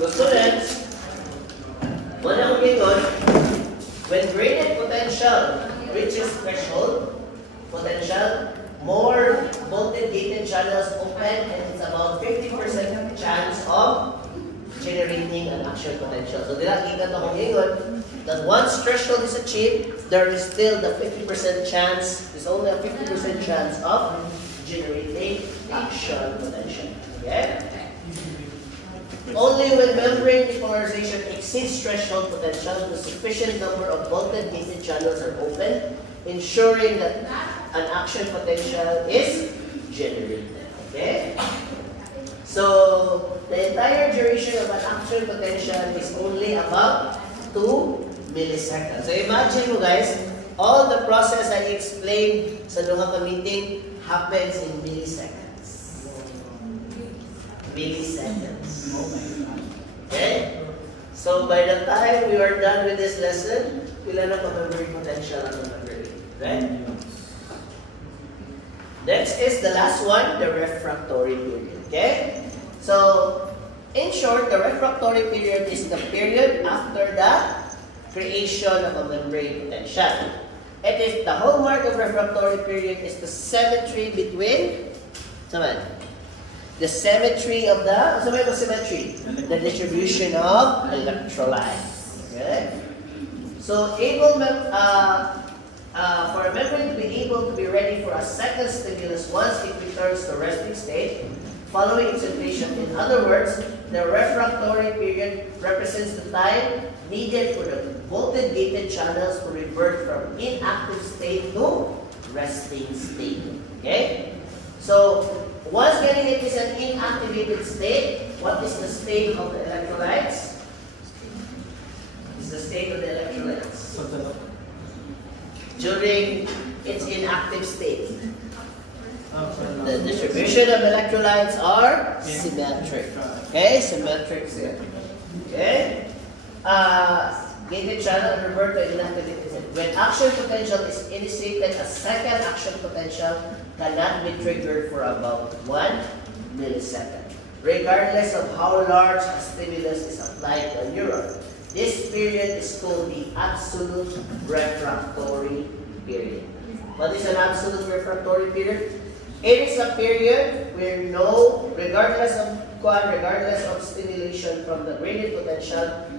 So students, wala kong gingon, when graded potential reaches threshold potential, more voltage gated channels open and it's about 50% chance of generating an action potential. So dila kita to kung gingon that once threshold is achieved, there is still the 50% chance, there's only a 50% chance of generating action potential. Okay? Only when membrane depolarization exceeds threshold potential, the sufficient number of voltage gated channels are open, ensuring that an action potential is generated. Okay? So, the entire duration of an action potential is only about 2 milliseconds. So, imagine mo guys, all the process I explained sa duha ka meeting happens in milliseconds. Milliseconds. Okay? So, by the time we are done with this lesson, pila na pa-membrane potential ang membrane. Right? Next is the last one, the refractory period. Okay? So, in short, the refractory period is the period after the creation of a membrane potential. It is the hallmark of refractory period is the symmetry between the symmetry of the symmetry, the distribution of electrolytes. Okay? So, for a membrane to be able to be ready for a second stimulus once it returns to resting state, following its inflation. In other words, the refractory period represents the time needed for the voltage-gated channels to revert from inactive state to resting state. Okay? So, once getting it is an inactivated state, what is the state of the electrolytes? Is the state of the electrolytes during its inactive state. The distribution of electrolytes are symmetric. Okay, symmetric. Okay. Gated channel revert to inactivated state. When action potential is initiated, a second action potential cannot be triggered for about 1 millisecond, regardless of how large a stimulus is applied to a neuron. This period is called the absolute refractory period. What is an absolute refractory period? It is a period where regardless of stimulation from the graded potential,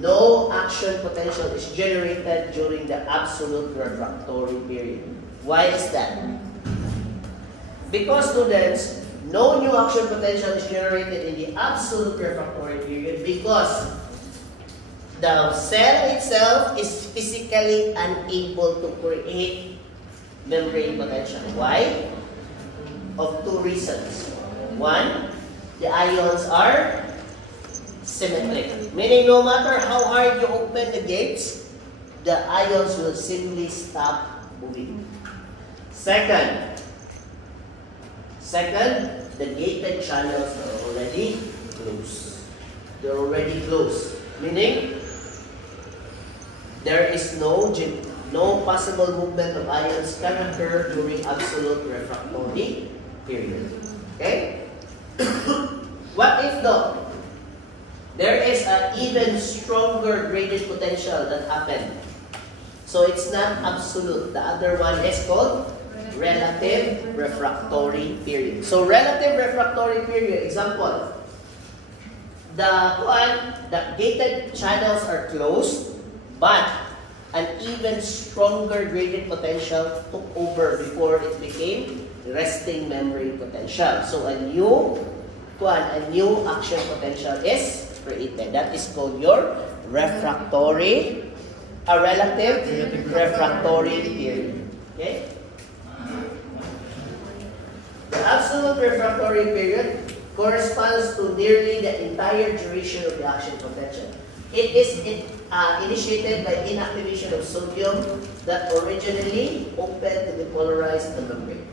no action potential is generated during the absolute refractory period. Why is that? Because students, no new action potential is generated in the absolute refractory period because the cell itself is physically unable to create membrane potential. Why? Of 2 reasons. One, the ions are symmetric. Meaning no matter how hard you open the gates, the ions will simply stop moving. Second, the gated channels are already closed. They're already closed. Meaning, there is no possible movement of ions can occur during absolute refractory period. Okay? What if though there is an even stronger graded potential that happened? So it's not absolute. The other one is called relative refractory period. So relative refractory period, example, the gated channels are closed, but an even stronger graded potential took over before it became resting membrane potential. So a new action potential is created. That is called your relative refractory period. Okay? The absolute refractory period corresponds to nearly the entire duration of the action potential. It is initiated by inactivation of sodium that originally opened to depolarize the membrane.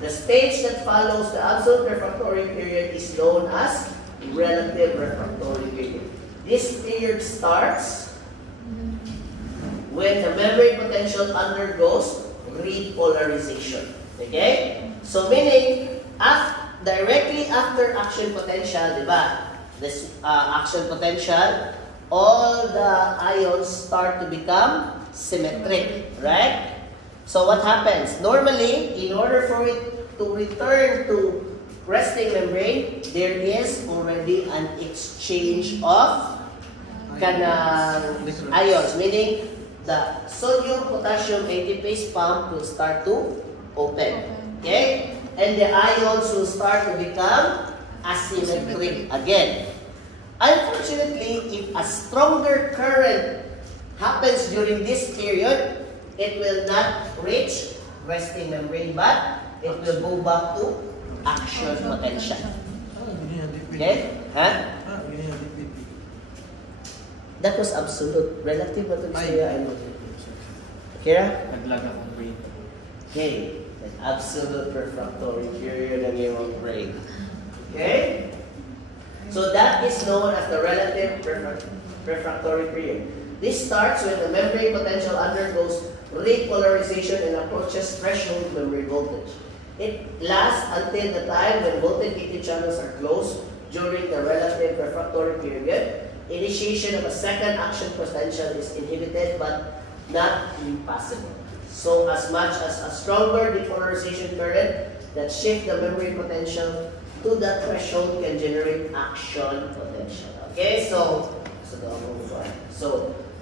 The stage that follows the absolute refractory period is known as relative refractory period. This period starts when the membrane potential undergoes repolarization. Okay? So meaning, directly after action potential, di ba? this action potential, all the ions start to become symmetric, right? So what happens? Normally, in order for it to return to resting membrane, there is already an exchange of ions, meaning the sodium-potassium ATPase pump will start to open. Okay? And the ions will start to become asymmetric again. Unfortunately, if a stronger current happens during this period, it will not reach resting membrane, but it will go back to action potential. Okay? Huh? That was absolute. Relative ba ito siya? Kira? Naglag akong brain. Okay. An absolute refractory period ng iyong brain. Okay? So that is known as the relative refractory period. This starts when the membrane potential undergoes repolarization and approaches threshold membrane voltage. It lasts until the time when voltage-gated channels are closed during the relative refractory period. Initiation of a second action potential is inhibited but not impossible. So as much as a stronger depolarization current that shifts the membrane potential to that threshold can generate action potential. Okay, so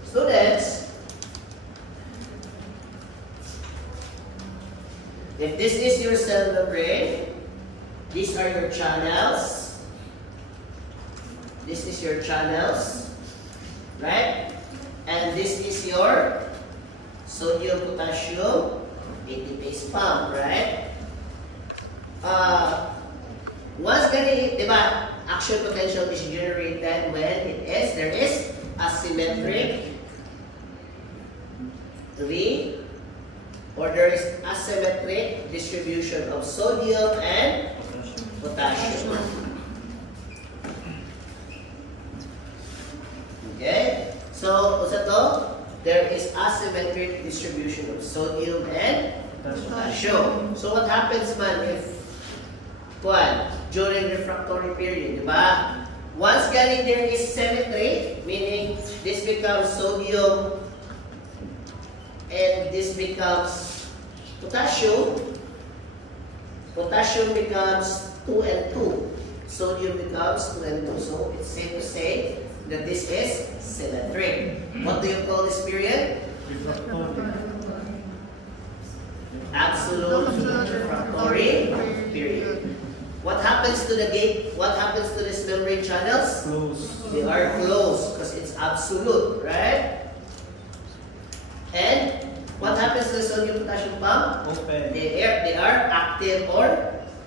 students, if this is your cell membrane, these are your channels. This is your channels, right? And this is your sodium-potassium ATPase pump, right? Once ganun, di ba, action potential is generated when there is asymmetric there is asymmetric distribution of sodium and potassium. Okay? So, what's that to? There is asymmetric distribution of sodium and potassium. So, what happens man if during refractory period, di ba? Once galing there is symmetry, meaning this becomes sodium and this becomes potassium. Potassium becomes 2 and 2. Sodium becomes 2 and 2. So it's safe to say that this is symmetric. What do you call this period? Absolute refractory period. What happens to the gate? What happens to these membrane channels? Close. They are closed because it's absolute, right? And what happens to the sodium potassium pump? Open. They are active or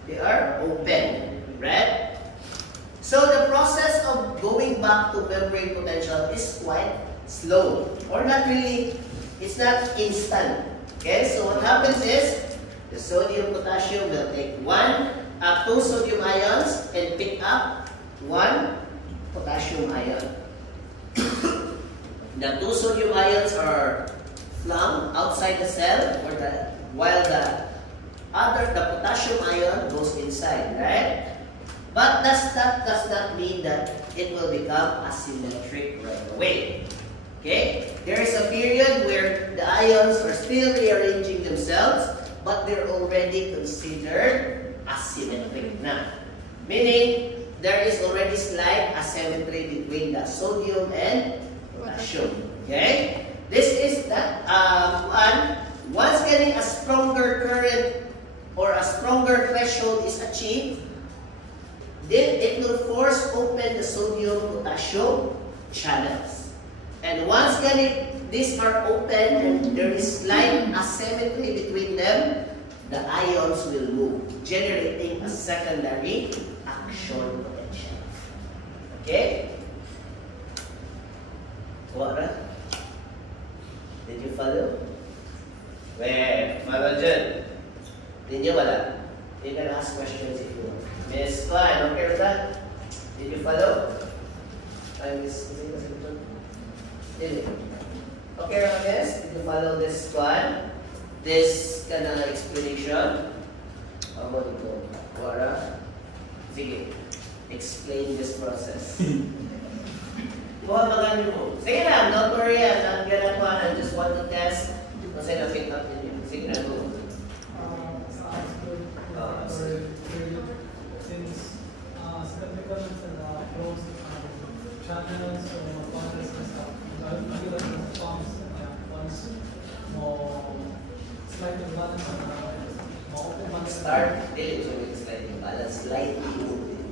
they are open, right? So the process of going back to membrane potential is quite slow, or not really. It's not instant. Okay, so what happens is the sodium potassium will take 2 sodium ions and pick up 1 potassium ion. The 2 sodium ions are flung outside the cell, while the potassium ion goes inside, right? But that does not mean that it will become asymmetric right away. Okay? There is a period where the ions are still rearranging themselves, but they're already considered asymmetric na. Meaning, there is already slight asymmetry between the sodium and potassium. Okay? This is that once getting a stronger current or a stronger threshold is achieved, then it will force open the sodium-potassium channels. And once these are open and there is slight asymmetry between them, the ions will move, generating a secondary action potential. Okay? What? Did you follow? Where? Follow dyan. Did you wala? You can ask questions if you want. Miss Klein, okay with that? Did you follow? Miss, did you? Okay, Miss? Did you follow this one? This kind of explanation? Amo dito. Wara? Sige. explain this process. Buha magaling mo. Sige lang, don't worry. I'm gonna go and just want to test. Kasi na-fit up din yun. Sige na, go. Since significant closed channels or funnels and stuff, the pumps once more slightly balance more open. Start, dili siya with slightly balance. Slightly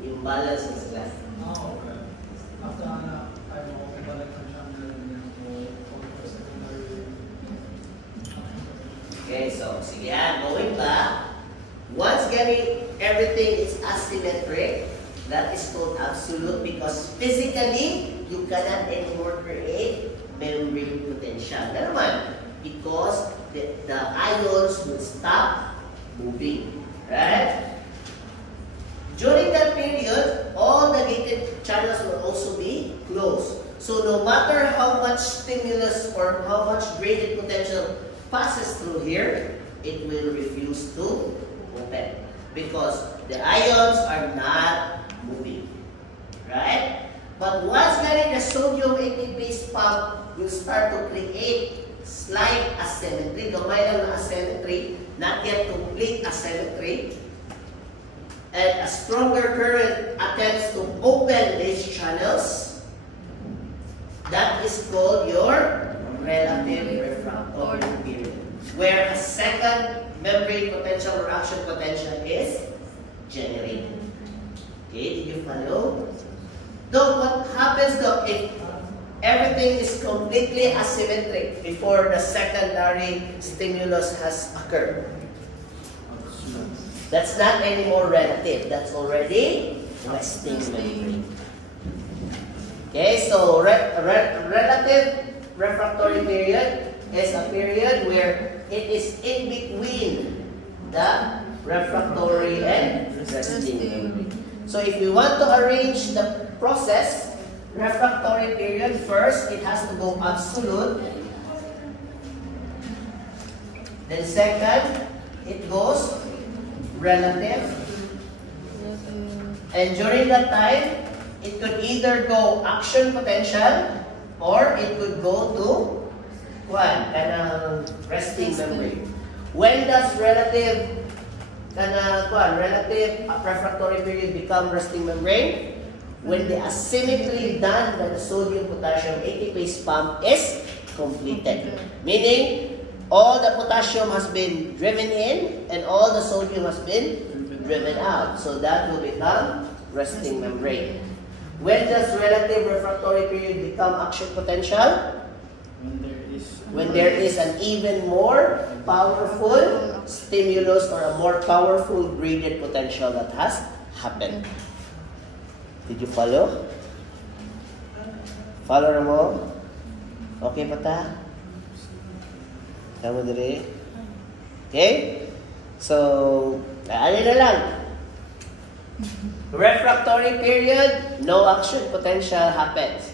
imbalance is left. Oh, okay. After I know open balance and channel for secondary. Okay, so sige going back. Once getting everything is asymmetric, that is called absolute because physically you cannot anymore create membrane potential. Naman, because the ions will stop moving, right? During that period, all the gated channels will also be closed. So no matter how much stimulus or how much graded potential passes through here, it will refuse to open because the ions are not moving, right? But once getting the sodium ATP pump will start to create slight asymmetry, gamay lang na asymmetry, not yet complete asymmetry, and a stronger current attempts to open these channels. That is called your relative refractory period, where a second membrane potential or action potential is generated. Okay, did you follow? Though what happens though if everything is completely asymmetric before the secondary stimulus has occurred? That's not anymore relative. That's already resting membrane. Okay, so relative refractory period is a period where it is in between the refractory and resting membrane. So if we want to arrange the process, refractory period, first it has to go absolute. Then second, it goes relative. And during that time, it could either go action potential or it could go to resting membrane. When does relative refractory period become resting membrane? When the asymmetry done by the sodium potassium ATPase pump is completed. Meaning, all the potassium has been driven in and all the sodium has been driven out. So that will become resting membrane. When does relative refractory period become action potential? When there is an even more powerful stimulus or a more powerful graded potential that has happened. Did you follow? Follow mo? Okay pa ta? Tama dire? Okay? So, ano na lang? Refractory period, no action potential happens.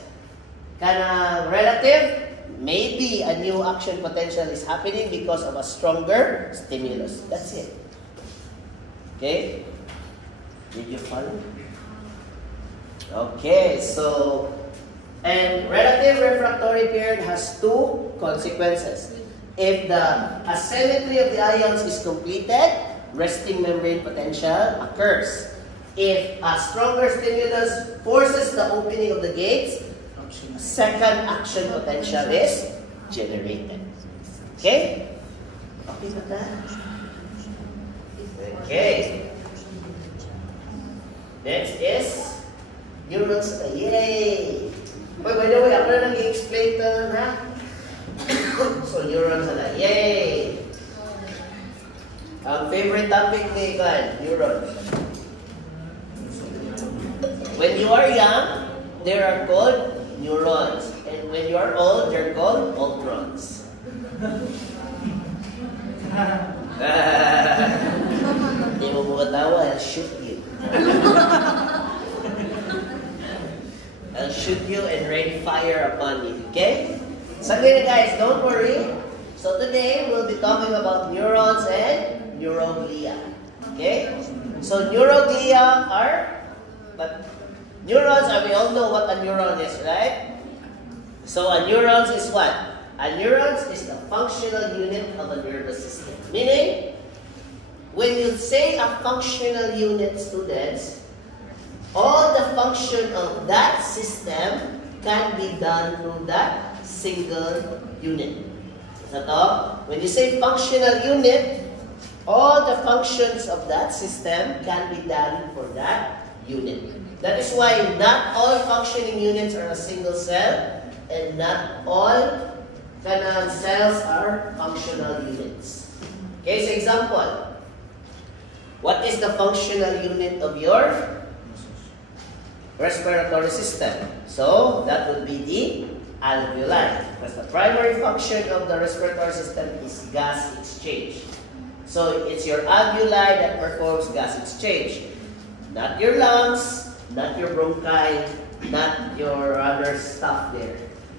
Kana relative, maybe a new action potential is happening because of a stronger stimulus. That's it. Okay? Did you follow? Okay, so, and relative refractory period has two consequences. If the asymmetry of the ions is completed, resting membrane potential occurs. If a stronger stimulus forces the opening of the gates, second action potential is generated. Okay? Okay ba ta? Okay. Next is neurons. Yay! By the way, ako na nag-i-explain ito na. So, neurons na. Yay! Ang favorite topic ni Kan, neurons. When you are young, they are called neurons. And when you are old, they're called ultrons. Hindi mo mukatawa, I'll shoot you. I'll shoot you and rain fire upon you. Okay? So again, guys, don't worry. So today, we'll be talking about neurons and neuroglia. Okay? So neuroglia are, but Neurons, we all know what a neuron is, right? So a neurons is what? A neurons is the functional unit of a nervous system. Meaning, when you say a functional unit, students, all the function of that system can be done through that single unit. So, when you say functional unit, all the functions of that system can be done for that unit. That is why not all functioning units are a single cell, and not all cells are functional units. Okay, so example. What is the functional unit of your respiratory system? So, that would be the alveoli. Because the primary function of the respiratory system is gas exchange. So, it's your alveoli that performs gas exchange. Not your lungs, not your bronchi, not your other stuff there.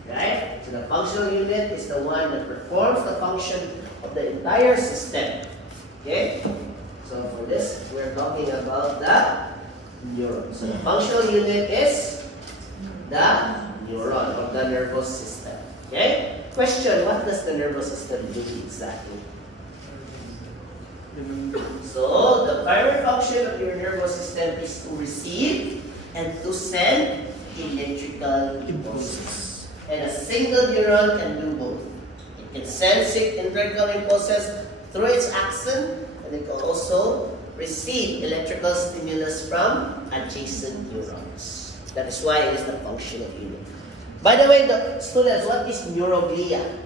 Right? So, the functional unit is the one that performs the function of the entire system. Okay? So, for this, we're talking about the neuron. So, the functional unit is the neuron of the nervous system. Okay? Question, what does the nervous system do exactly? So, the primary function of your nervous system is to receive and to send electrical impulses. And a single neuron can do both. It can send electrical impulses through its axon, and it can also receive electrical stimulus from adjacent neurons. That is why it is the functional unit. By the way, the students, what is neuroglia?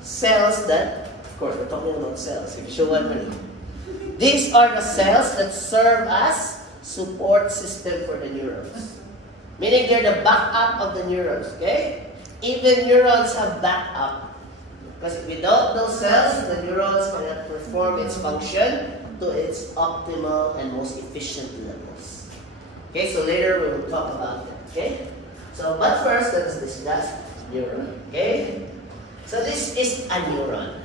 Cells that, of course, we're talking about cells. If you show one money. These are the cells that serve as support system for the neurons. Meaning they're the backup of the neurons, okay? Even neurons have backup. Because without those cells, the neurons cannot perform its function to its optimal and most efficient levels. Okay, so later we will talk about that, okay? So, but first, let's discuss neuron, okay? So this is a neuron,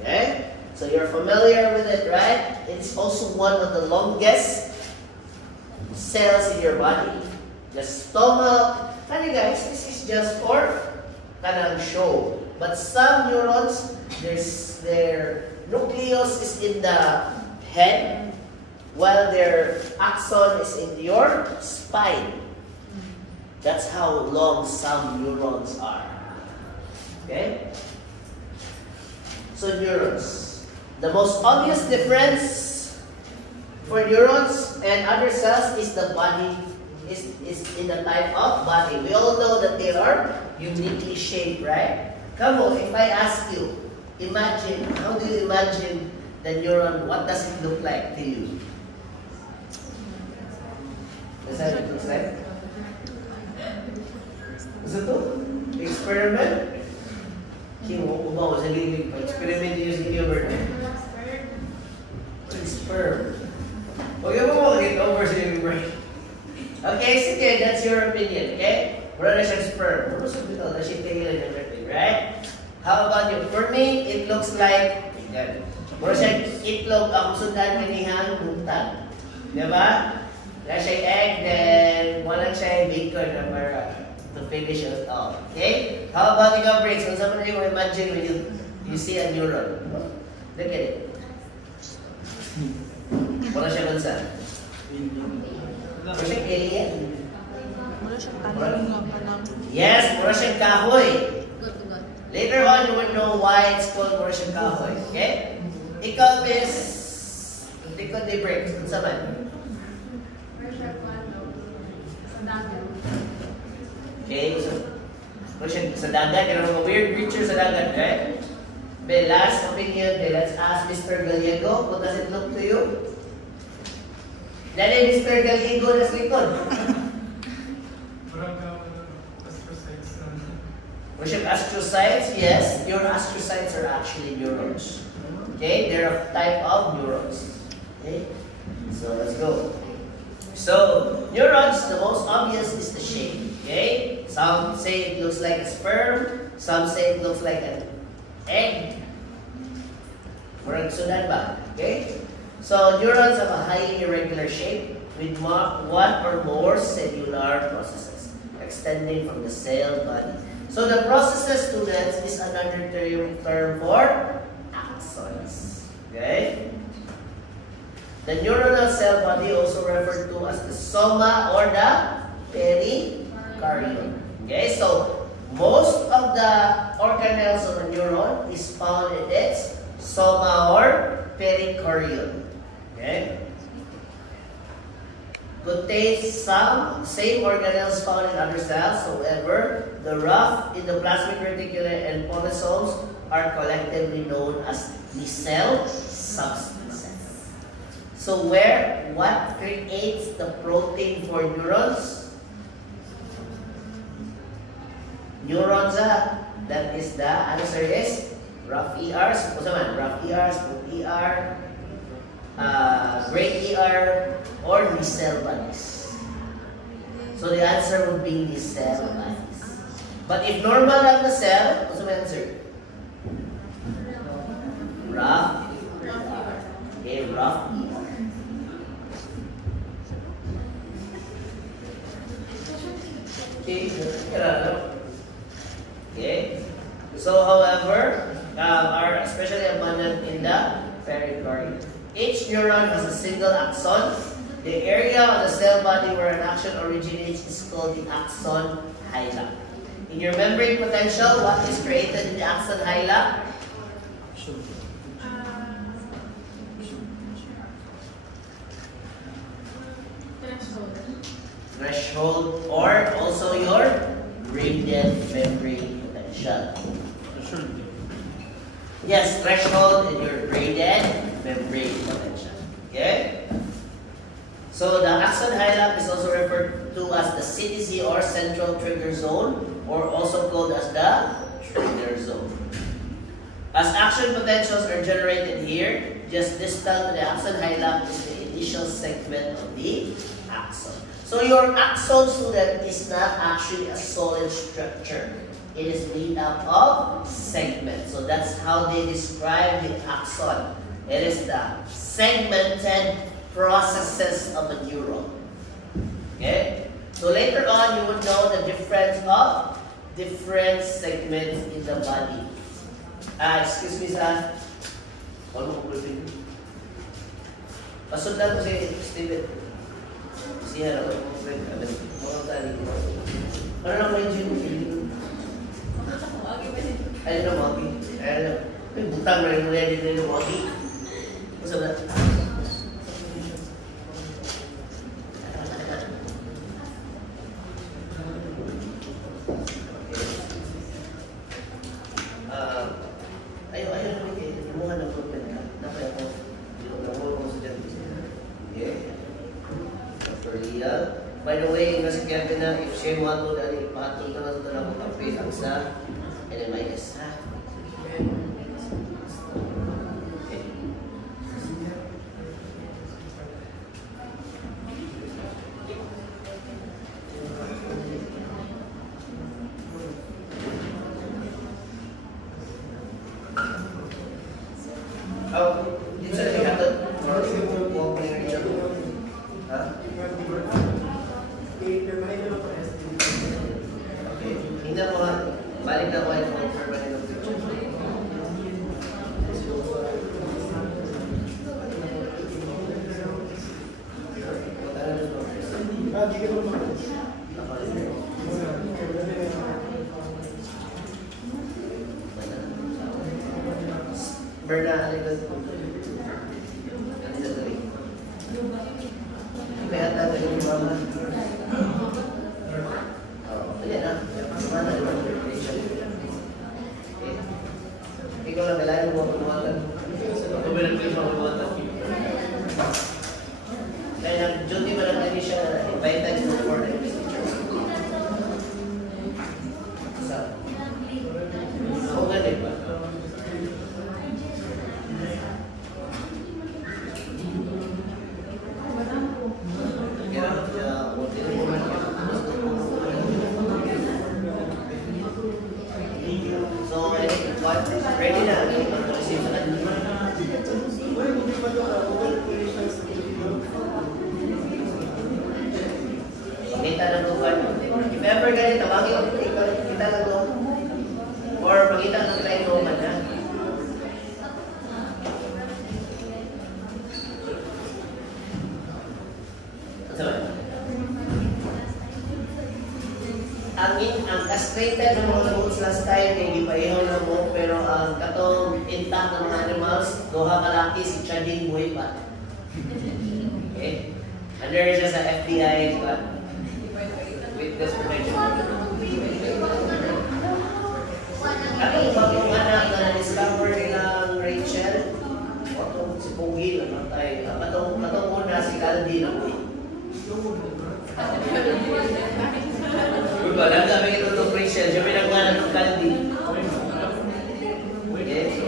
okay? So you're familiar with it, right? It's also one of the longest cells in your body. The stomach, funny guys, this is just for kanang show. But some neurons, their nucleus is in the head, while their axon is in your spine. That's how long some neurons are. Okay? So neurons. The most obvious difference for neurons and other cells is the body, is in the type of body. We all know that they are uniquely shaped, right? Come on, if I ask you, imagine, how do you imagine the neuron? What does it look like to you? Does that what it looks like? Is it to? Experiment? Umaw, sa lilig pa. Experiment using humor. Sperm. Huwag mo mag-get over sa yung brain. Okay, sige, that's your opinion, okay? Wala na siyang sperm. Wala sa bitaw na siya tingin and everything, right? How about you? For me, it looks like, wala siyang itlog ang sundan kanihang buntag. Diba? Wala siyang egg, then wala siyang bacon na para to finish it off. Okay? How about ikaw, Briggs? Kung saan mo na yung imagine when you see a neuron? Look at it. Wala siya bansa. Wala siyang alien. Wala siyang tanong nga pa ng... Yes, wala siyang kahoy. Later on, you will know why it's called wala siyang kahoy. Okay? Ikaw, Miss... Likod ni Briggs. Kung saan man? Okay, so sa dagat, you know, weird creature sa dagat, right? But last opinion, let's ask Mr. Gallego, what does it look to you? Dali, Mr. Gallego, nasa likod. Astrocytes, yes, your astrocytes are actually neurons. Okay, they're a type of neurons. Okay, so let's go. So, neurons, the most obvious is the shape. Okay? Some say it looks like a sperm. Some say it looks like an egg. Murag sudan ba? Okay? So, neurons have a highly irregular shape. with one or more cellular processes extending from the cell body. So the processes, students, is another term for axons. Okay? The neuronal cell body, also referred to as the soma or the pericardium. Okay? So most of the organelles of a neuron is found in its soma or pericardium. Okay? Contains some same organelles found in other cells. However, the rough endoplasmic reticulum and polysomes are collectively known as the cell substances. So what creates the protein for neurons? Neurons, that is the answer is rough ER, rough ER, smooth ER, great ER, or the cell bodies. So the answer would be the cell bodies. But if normal lang the cell, what's the answer? Rough ER. Okay, rough ER. Okay. So, however, are especially abundant in the pericardium. Each neuron has a single axon. The area of the cell body where an action originates is called the axon hillock. In your membrane potential, what is created in the axon hillock? Threshold, or also your braided membrane potential. Yes, threshold and your braided membrane potential. Okay? So the axon hillock is also referred to as the CTZ or central trigger zone, or also called as the trigger zone. As action potentials are generated here, just distal to the axon hillock is the initial segment of the axon. So your axon, student, is not actually a solid structure. It is made up of segments. So that's how they describe the axon. It is the segmented processes of a neuron. Okay? So later on, you would know the difference of different segments in the body. Excuse me, sir. Ano ko pwede? Pasundan ko si Steven. Siya na ko pwede. Mga tali ko. Ano na may gym? Ay, no, Maki. Ay, no. May butang na rin mo yan dito, Maki. Masa na? By the way, nasa kaya na, if siya mo ito, dali, patol ka na ito na kung kapit ang sa NMIS, ha? Okay. Oh, dito sa lihatod? Or walk na yung Richard? Ha? Okay. Hindi mo ha. Balik na ko ay confirm ng picture. Berna, alagad po. Kaya natin yung mga ikaw lang kailangan mo magbuwatan. Ako ba lang kayo magbuwatan? Kaya nag-duty ba lang kayo siya invited to for the teacher? Saan? Ako ganit ba? Ready na. Receive na. remember ganito, bakit kita lang doon? Or pakita ng line Roman, ha? Ang castrated ng mga goats last time kay gipaihaw na mo, pero ang katong intact ng mga animals, duha ka laki si Chading buhay pa. Okay? Under siya sa FBI witness protection. Katong bagong anak na na-discover nilang Rachel, katong si Pogi na matay. Katong una si Caldi na buhay. Alam namin ito itong Rachel, siya pinagmanan ng Caldi. Okay?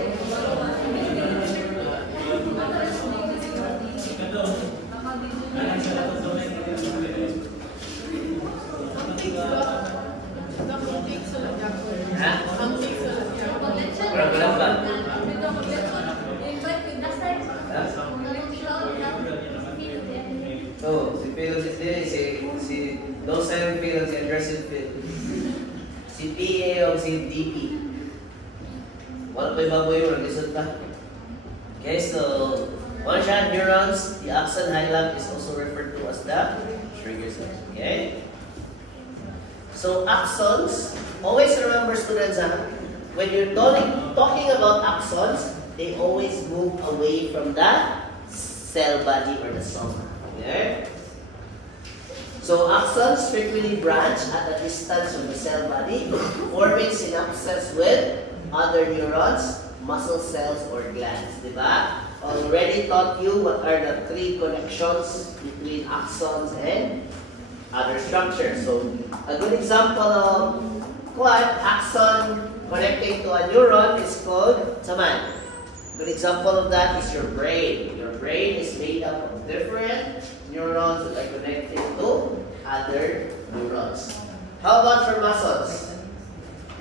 Ha? Kurang ba? Oh, si Phil si docile Phil, si aggressive Phil. Si PA o si DP. Wala pa baboy mo, nag-isot ka. Okay, so one-shot neurons, the axon hillock is also referred to as the trigger cells. Okay? So axons, always remember students, when you're talking about axons, they always move away from the cell body or the soma. Okay? So axons frequently branch at a distance from the cell body, forming synapses with other neurons, muscle cells, or glands. Diba? Already taught you what are the three connections between axons and other structures. So a good example of what axon connecting to a neuron is called saman. Good example of that is your brain. Your brain is made up of different neurons that are connected to other neurons. How about your muscles?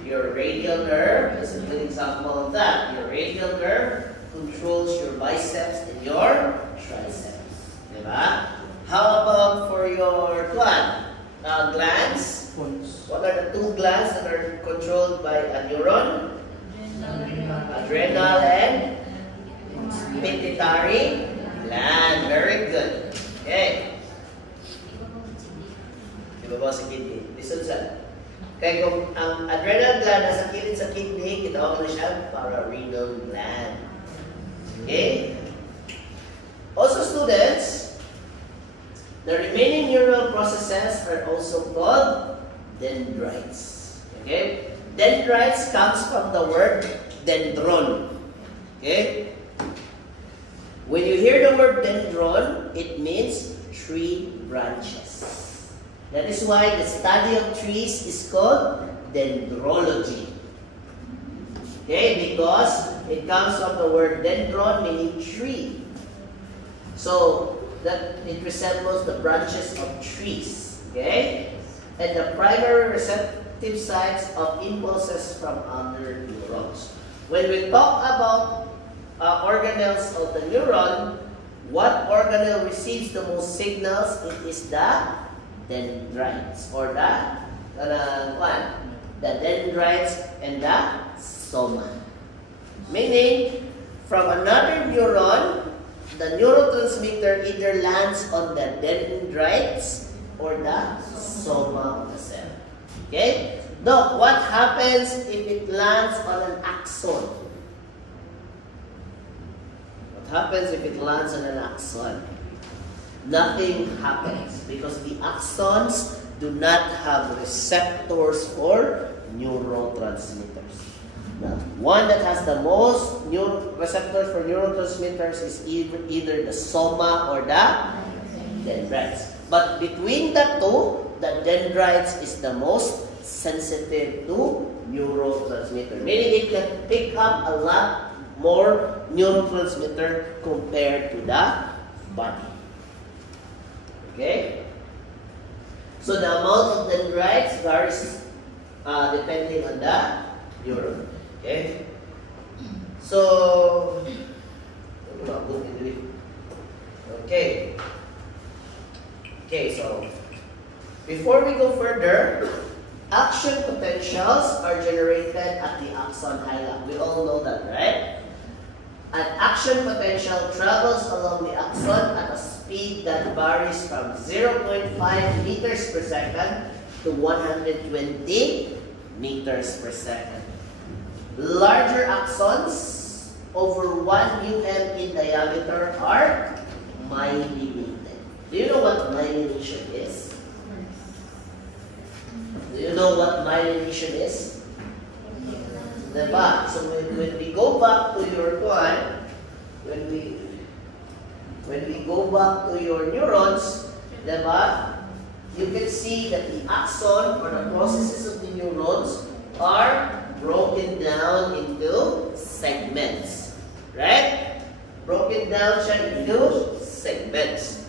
Your radial nerve is a good example of that. Your radial nerve controls your biceps and your triceps. Diba? How about for your glands? What are the two glands that are controlled by a neuron? Adrenal and pituitary gland. Very good. Okay. Diba ba sa kidney? Listen sa. Kaya kung ang adrenal gland nasa kilid sa kidney, kitawag na siya pararenal gland. Okay? Also students, the remaining neural processes are also called dendrites. Okay? Dendrites comes from the word dendron. Okay? When you hear the word dendron, it means tree branches. That is why the study of trees is called dendrology. Okay? Because it comes from the word dendron, meaning tree. So, that it resembles the branches of trees. Okay? And the primary receptive sites of impulses from other neurons. When we talk about organelles of the neuron, what organelle receives the most signals? It is the dendrites, or the dendrites and the soma. Meaning, from another neuron, the neurotransmitter either lands on the dendrites or the soma of the cell. Okay? Now, what happens if it lands on an axon? What happens if it lands on an axon? Nothing happens because the axons do not have receptors for neurotransmitters. Now, one that has the most receptors for neurotransmitters is either the soma or the dendrites. But between the two, the dendrites is the most sensitive to neurotransmitter. Meaning it can pick up a lot more neurotransmitter compared to the body. Okay? So the amount of dendrites varies depending on the neuron. Okay? So, okay, so before we go further, Action potentials are generated at the axon hillock. We all know that, right? An action potential travels along the axon at a speed that varies from 0.5 meters per second to 120 meters per second. Larger axons over 1 UM in diameter are myelinated. Do you know what myelination is? Do you know what myelination is? Diba? So when we go back to your when we go back to your neurons, diba? You can see that the axon or the processes of the neurons are broken down into segments. Right? Broken down siya into segments.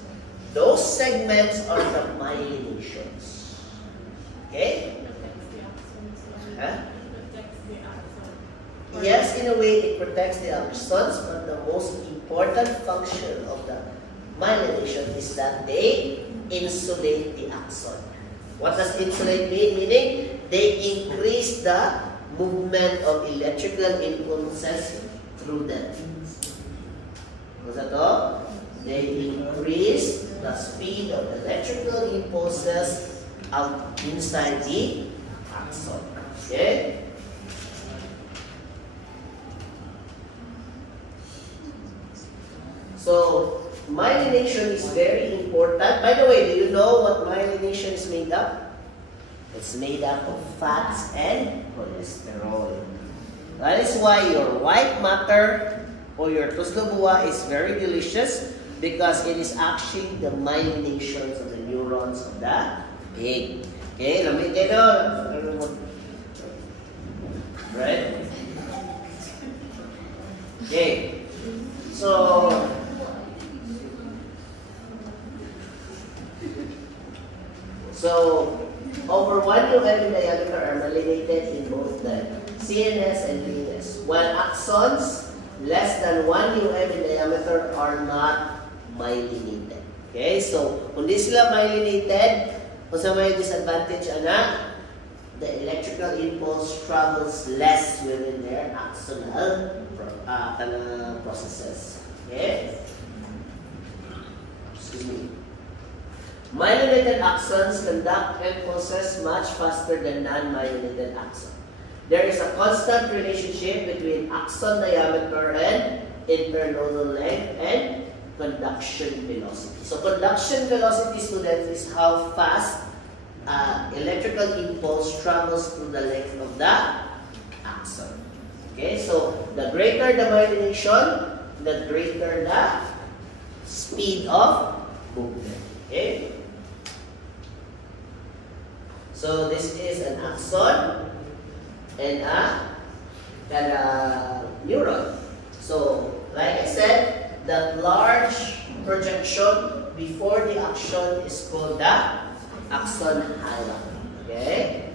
Those segments are the myelinations. Okay? Huh? Yes, in a way, it protects the axons, but the most important function of the myelination is that they insulate the axon. What does insulate mean? Meaning, they increase the movement of electrical impulses through them. What's that all? They increase the speed of electrical impulses out inside the axon. Okay? So, myelination is very important. By the way, do you know what myelination is made up? It's made up of fats and cholesterol. That is why your white matter or your tuslobua is very delicious because it is actually the myelinations of the neurons of the pig. Okay, lamig kayo. Right? Okay. So, over 1 UM in diameter are myelinated in both the CNS and VNS, while axons less than 1 UM in diameter are not myelinated. Okay, so kung di sila myelinated, kung sa may disadvantage the electrical impulse travels less within their axonal processes. Okay? Excuse me. Myelinated axons conduct impulses much faster than non-myelinated axons. There is a constant relationship between axon diameter and internodal length and conduction velocity. So conduction velocity, students, is how fast electrical impulse travels through the length of the axon. Okay, so the greater the myelination, the greater the speed of movement. Okay? So this is an axon and a neuron. So, like I said, that large projection before the axon is called the axon hillock. Okay?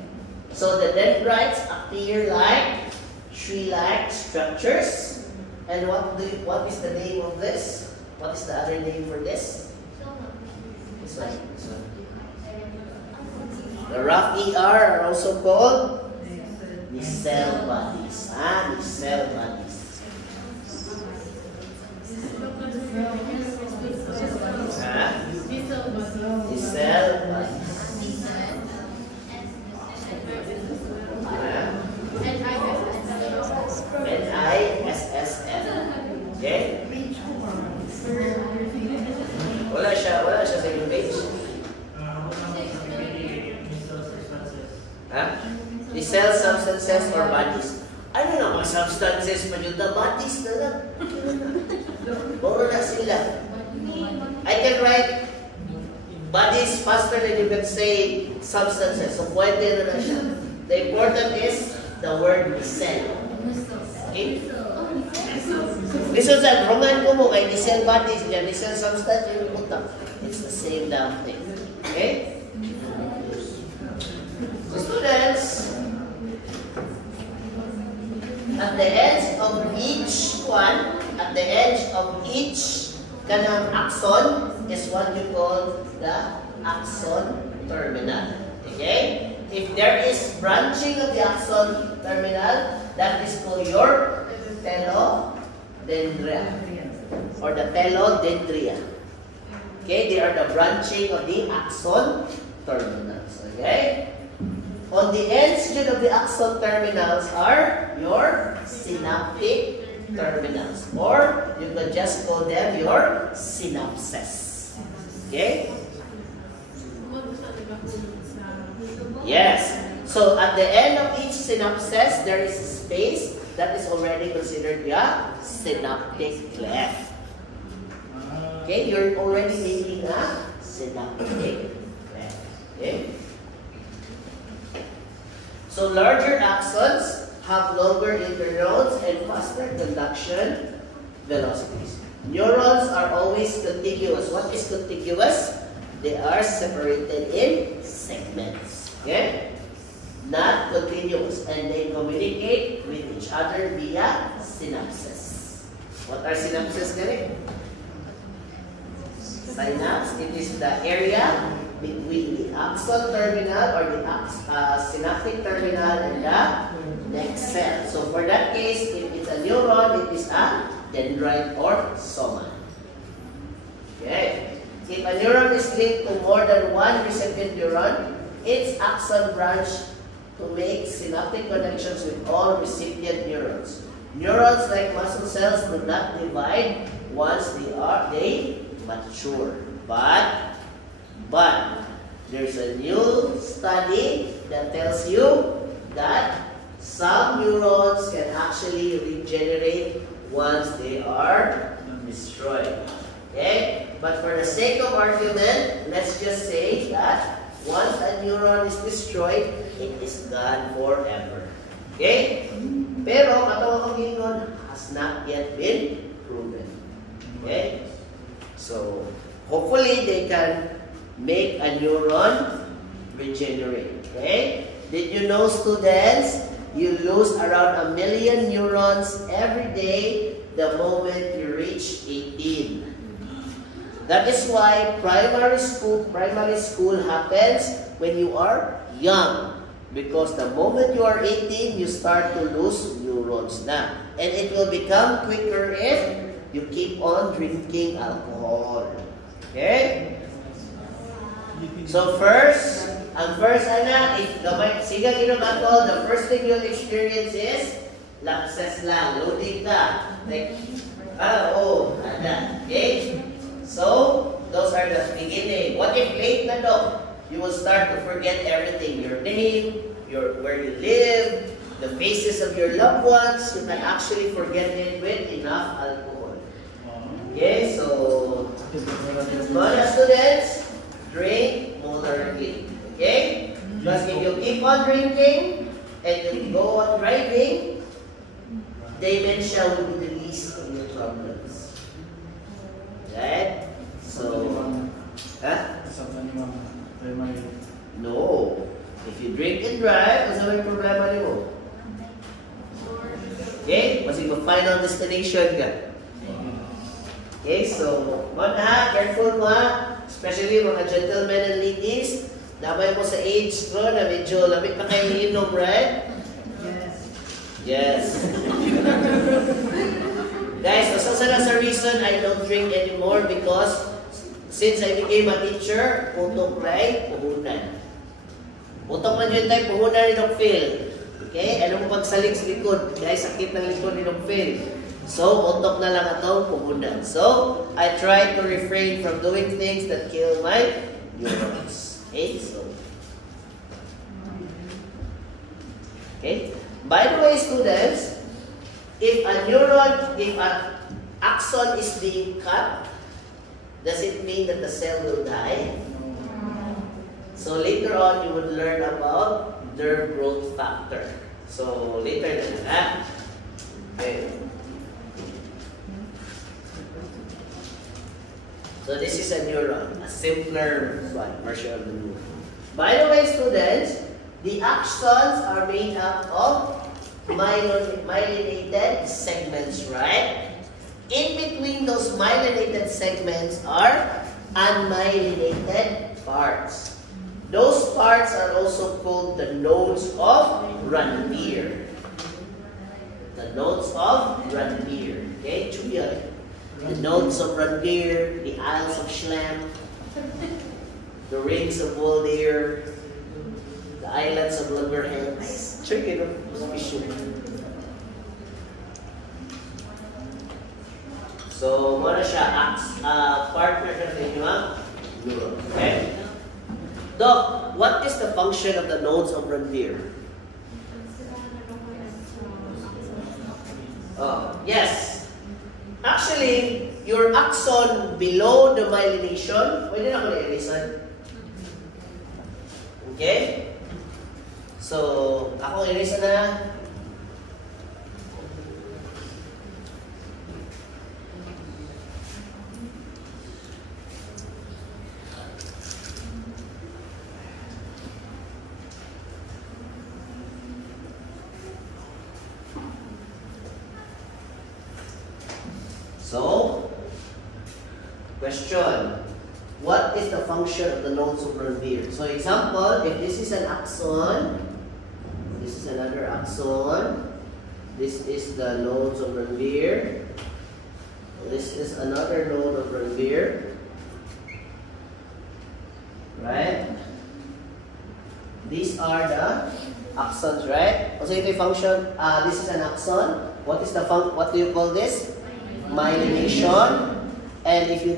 So the dendrites appear like tree-like structures. And what is the name of this? What is the other name for this? This one. This one. The rough ER are also called nacelle bodies. Nacelle bodies. Nacelle bodies. NISSL. Okay? Wala siya sa yung page. The cell substances or bodies. Ano na mga substances pa yun? The bodies na lang. Boro na sila. I can write bodies faster than you can say substances. So pwede na siya. The important is the word cell. Okay? Listen sa Roman ko mo kay cell bodies niya, cell substance yung puta. It's the same damn thing. Okay? So students, at the edge of each one, at the edge of each kanang axon is what you call the axon terminal. Okay? if there is branching of the axon terminal, that is called your telodendria or the telodendria. Okay, they are the branching of the axon terminals. Okay? On the ends of the axon terminals are your synaptic terminals, or you can just call them your synapses. Okay? Yes. So at the end of each synapses, there is a space that is already considered the synaptic cleft. Okay, you're already making a synaptic cleft. Okay. So larger axons have longer internodes and faster conduction velocities. Neurons are always contiguous. What is contiguous? They are separated in segments. Okay? Not continuous. And they communicate with each other via synapses. What are synapses, Derek? Synapse, it is the area between the axon terminal or the synaptic terminal and the next cell. So for that case, if it's a neuron, it is a dendrite or soma. Okay. If a neuron is linked to more than one recipient neuron, its axon branch to make synaptic connections with all recipient neurons. Neurons, like muscle cells, do not divide once they mature. But there's a new study that tells you that some neurons can actually regenerate once they are destroyed. Okay? But for the sake of argument, let's just say that once a neuron is destroyed, it is gone forever. Okay? Pero katawang gingon has not yet been proven. Okay? So, hopefully they can make a neuron regenerate. Okay? Did you know, students, you lose around 1 million neurons every day the moment you reach 18. That is why primary school happens when you are young. Because the moment you are 18, you start to lose neurons na. And it will become quicker if you keep on drinking alcohol. Okay? So first, if gamay siga inom alcohol, the first thing you'll experience is lapses lang, loading ka. Like, okay? So, those are the beginning. What if late na daw? You will start to forget everything. Your name, where you live, the faces of your loved ones. You can actually forget it with enough alcohol. Okay, so mga students, drink moderately. Okay? Because if you keep on drinking and you go on driving, dementia will be the least of your problems. Right? So, no. If you drink and drive, ano may problema niyo? Okay? Kasi final destination ka. Okay, so, careful especially mga gentlemen and ladies, dabay mo sa age ko na medyo lamig na kayo inom, right? Yes. Guys, so sa reason I don't drink anymore because since I became a teacher, putok ray, puhunan. Putok man yun tayo, puhunan ni Doc Phil. Okay? Ano mo pagsalig sa likod? Guys, sakit ng likod ni Doc Phil. So, utok na lang atong puhunan. So, I try to refrain from doing things that kill my neurons. Okay? So, okay? By the way, students, if an axon is being cut, does it mean that the cell will die? So later on, you would learn about nerve growth factor. So later na. Okay. So this is a neuron, a simpler version of the neuron. By the way, students, the axons are made up of myelinated segments, right? In between those myelinated segments are unmyelinated parts. Those parts are also called the nodes of Ranvier. The nodes of Ranvier. Okay, Chubian. The nodes of Ranvier, the Isles of Schlam, the Rings of Waldir, the Islands of Lumberheads. Tricky, no? So, muna siya, partner siya sa inyo, neuron. Okay? Doc, what is the function of the nodes of Ranvier? Yes. Actually, your axon below the myelination, pwede na ko na-erasean. Okay? So, ako erase na. So, question. What is the function of the nodes of Ranvier? So, example, if this is an axon, this is another axon, this is the nodes of Ranvier, this is another node of Ranvier, right? These are the axons, right? So, ito yung function, this is an axon. What is the what do you call this? Myelination. And if you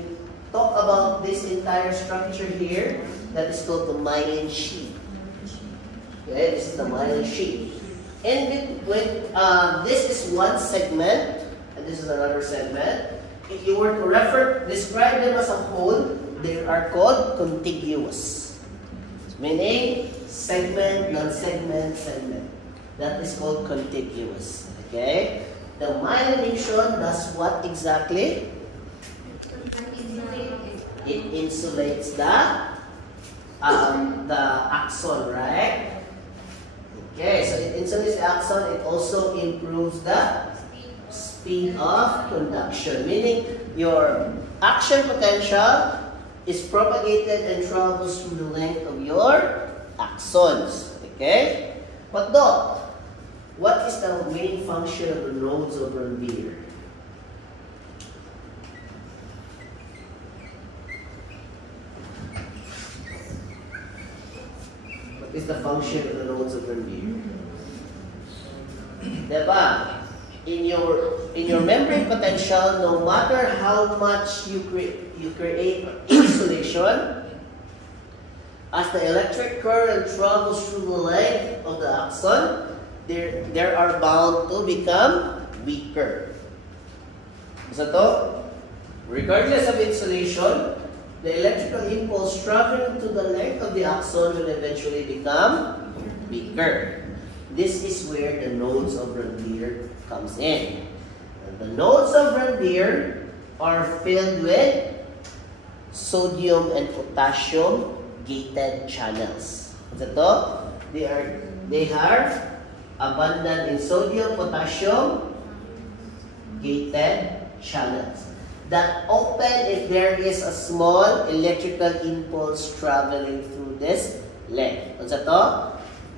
talk about this entire structure here, that is called the myelin sheath. Okay, this is the myelin sheath. In between, this is one segment, and this is another segment. If you were to describe them as a whole, they are called contiguous. Meaning, segment, non-segment, segment. That is called contiguous. Okay? The myelination does what exactly? It insulates the axon, right? Okay, so it insulates the axon. It also improves the speed of conduction, meaning your action potential is propagated and travels through the length of your axons. Okay, but Doc, what is the main function of the nodes of Ranvier? What is the function of the nodes of Ranvier? Diba? In your membrane potential, no matter how much you create insulation, as the electric current travels through the length of the axon, they are bound to become weaker. So to, regardless of insulation, the electrical impulse traveling to the length of the axon will eventually become weaker. This is where the nodes of Ranvier comes in. And the nodes of Ranvier are filled with sodium and potassium gated channels. So to, they are abundant in sodium, potassium, gated channels that open if there is a small electrical impulse traveling through this length. What's that?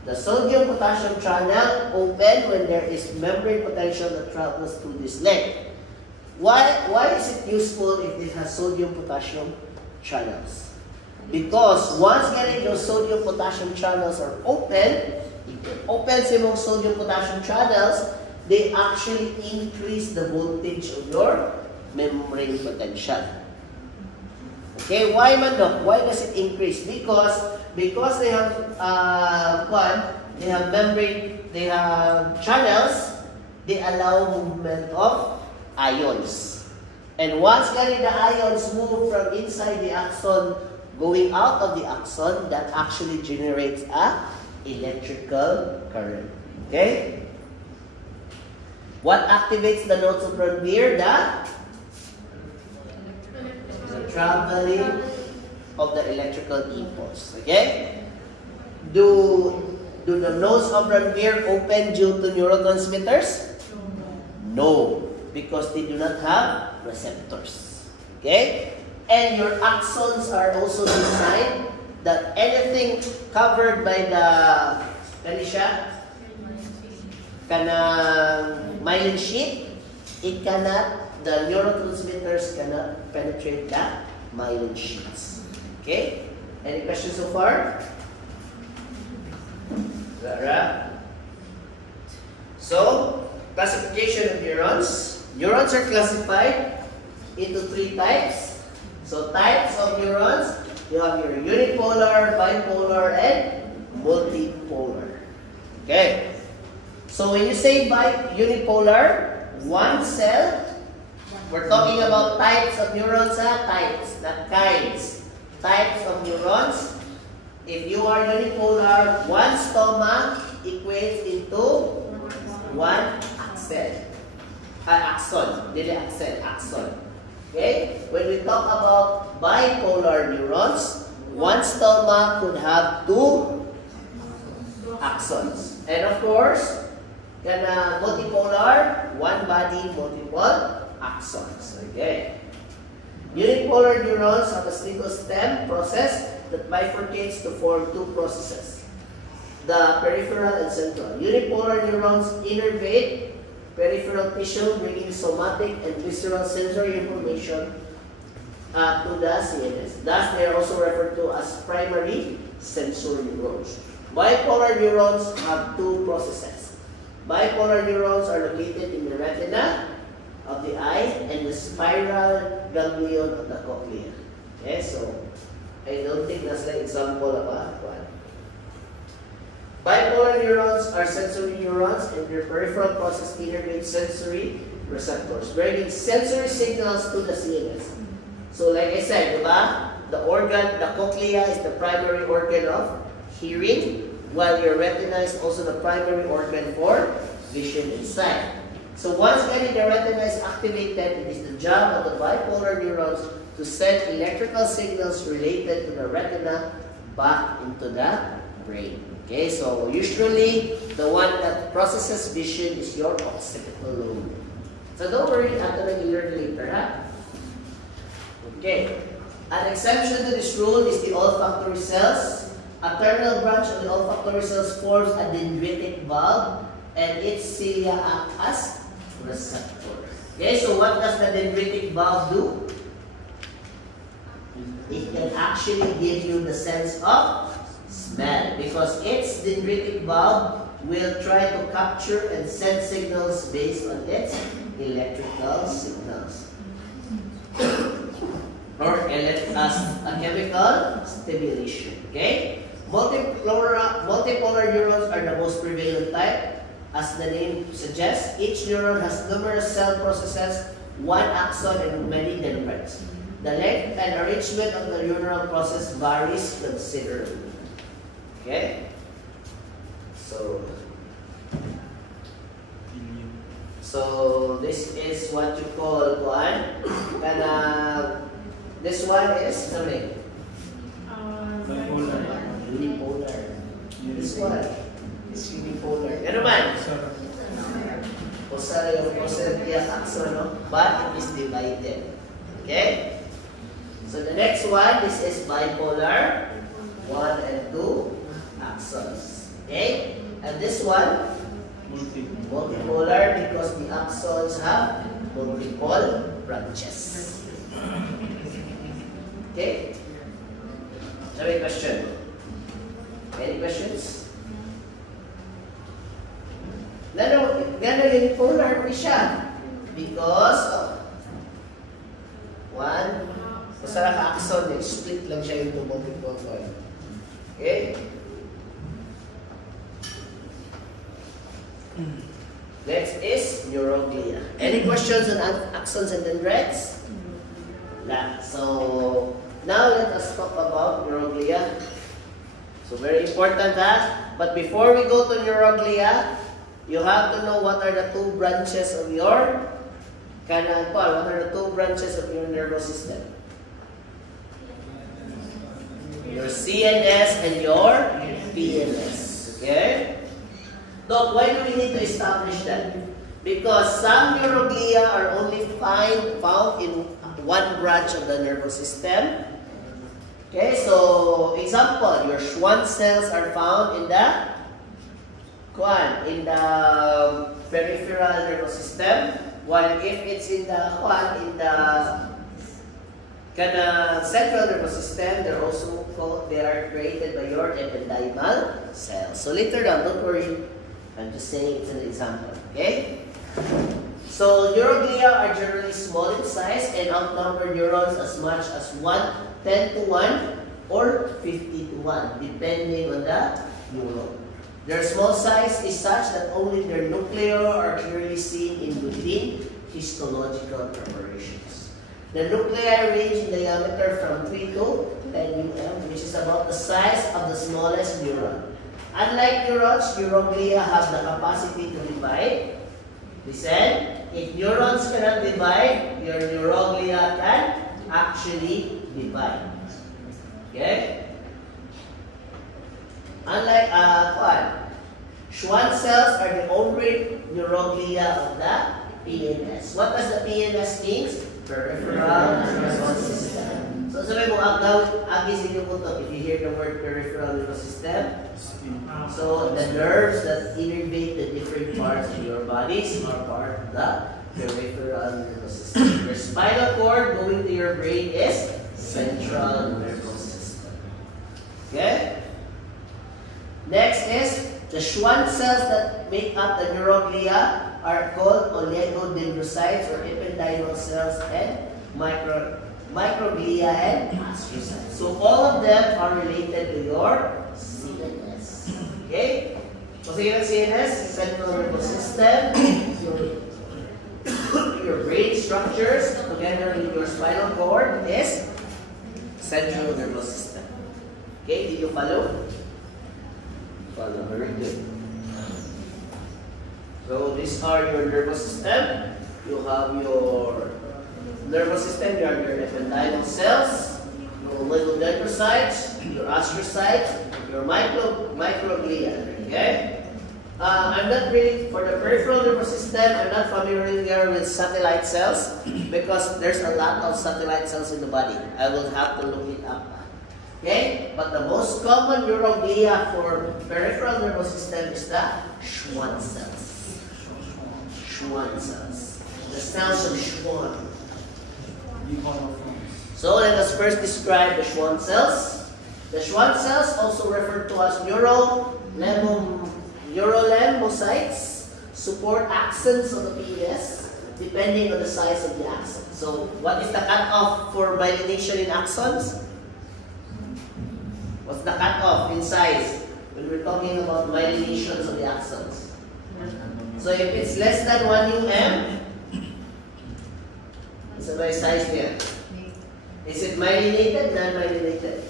The sodium potassium channel open when there is membrane potential that travels through this length. Why is it useful if it has sodium potassium channels? Because once getting those sodium potassium channels are open sa mga sodium potassium channels, they actually increase the voltage of your membrane potential. Okay, why man Doc? Why does it increase? Because they have they have channels, they allow movement of ions. And once the ions move from inside the axon going out of the axon, that actually generates a electrical current. Okay? What activates the nodes of Ranvier? The traveling of the electrical impulse. Okay? Do the nodes of Ranvier open due to neurotransmitters? No, because they do not have receptors. Okay? And your axons are also designed that anything covered by the myelin sheath, the neurotransmitters cannot penetrate the myelin sheaths. Okay? Any questions so far? Zara? So, classification of neurons. Neurons are classified into 3 types. So, types of neurons, you have your unipolar, bipolar, and multipolar. Okay. So, when you say unipolar, one cell, we're talking about types of neurons, types, not kinds. Types of neurons. If you are unipolar, one stoma equates into one axon. Axon. Okay? When we talk about bipolar neurons, one stoma could have 2 axons. And of course, multipolar, one body, multiple axons. Okay. Unipolar neurons have a single stem process that bifurcates to form 2 processes, the peripheral and central. Unipolar neurons innervate peripheral tissue, bringing somatic and visceral sensory information to the CNS. Thus, they are also referred to as primary sensory neurons. Bipolar neurons have 2 processes. Bipolar neurons are located in the retina of the eye and the spiral ganglion of the cochlea. Okay, so I don't think that's like example of one. Bipolar neurons are sensory neurons, and their peripheral process innervates sensory receptors, bringing sensory signals to the CNS. So like I said, the cochlea is the primary organ of hearing, while your retina is also the primary organ for vision and sight. So once the retina is activated, it is the job of the bipolar neurons to send electrical signals related to the retina back into the brain. Okay, so usually the one that processes vision is your occipital lobe. So don't worry, after you learn later, Okay, an exception to this rule is the olfactory cells. A terminal branch of the olfactory cells forms a dendritic bulb, and its cilia act as receptors. Okay, so what does the dendritic bulb do? It can actually give you the sense of smell, because its dendritic bulb will try to capture and send signals based on its electrical signals or as a chemical stimulation. Okay, multipolar neurons are the most prevalent type. As the name suggests, each neuron has numerous cell processes, one axon, and many dendrites. The length and arrangement of the neuronal process varies considerably. Okay? So this is what you call one. This one is unipolar. This one is unipolar. Ano man? Axon, no? But it is divided. Okay? So the next one, this is bipolar. 1 and 2 axons. Okay? And this one, multipolar, because the axons have multiple branches. Okay? So any question? Any questions? Gano'n unipolar po siya. Because one, masarang axon, split lang siya yung multiple. Okay? Next is neuroglia. Any questions on axons and dendrites? So now let us talk about neuroglia. So very important, But before we go to neuroglia, you have to know what are the 2 branches of your what are the 2 branches of your nervous system? Your CNS and your PNS. Okay? Now, why do we need to establish that? Because some neuroglia are only found in one branch of the nervous system. Okay, so example, your Schwann cells are found in the peripheral nervous system, while if it's in the central nervous system, they are created by your ependymal cells. So later down, don't worry, I'm just saying it's an example. Okay. So neuroglia are generally small in size and outnumber neurons as much as 10 to 1 or 50 to 1, depending on the neuron. Their small size is such that only their nuclei are clearly seen in routine histological preparations. The nuclei range in diameter from 3 to 10 mm, which is about the size of the smallest neuron. Unlike neurons, neuroglia have the capacity to divide. Listen, if neurons cannot divide, your neuroglia can actually divide. Okay? Unlike Schwann cells are the only neuroglia of the PNS. What does the PNS mean? Peripheral nervous system. So sabi mo, agising yung putok if you hear the word peripheral nervous system. So the nerves that innervate the different parts of your bodies are part of the peripheral nervous system. Your spinal cord going to your brain is central nervous system. Okay? Next is the Schwann cells that make up the neuroglia are called oligodendrocytes or ependymal cells and microglia and astrocytes. So all of them are related to your CNS. Okay? So sige ng CNS, central nervous system, your brain structures together with your spinal cord is central nervous system. Okay, did you follow? Follow, very good. So these are your nervous system. You have your nervous system, you have your ependymal cells, your oligodendrocytes, your astrocytes, your microglia. Okay? I'm not really, for the peripheral nervous system, I'm not familiar with satellite cells because there's a lot of satellite cells in the body. I will have to look it up. Okay? But the most common neuroglia for peripheral nervous system is the Schwann cells. Schwann cells. The cells of Schwann. So let us first describe the Schwann cells. The Schwann cells, also referred to as neurolemmocytes, support axons of the PNS depending on the size of the axon. So what is the cutoff for myelination in axons? What's the cutoff in size when we're talking about myelinations of the axons? So if it's less than 1 mm, it's a size there. Is it myelinated, non-myelinated?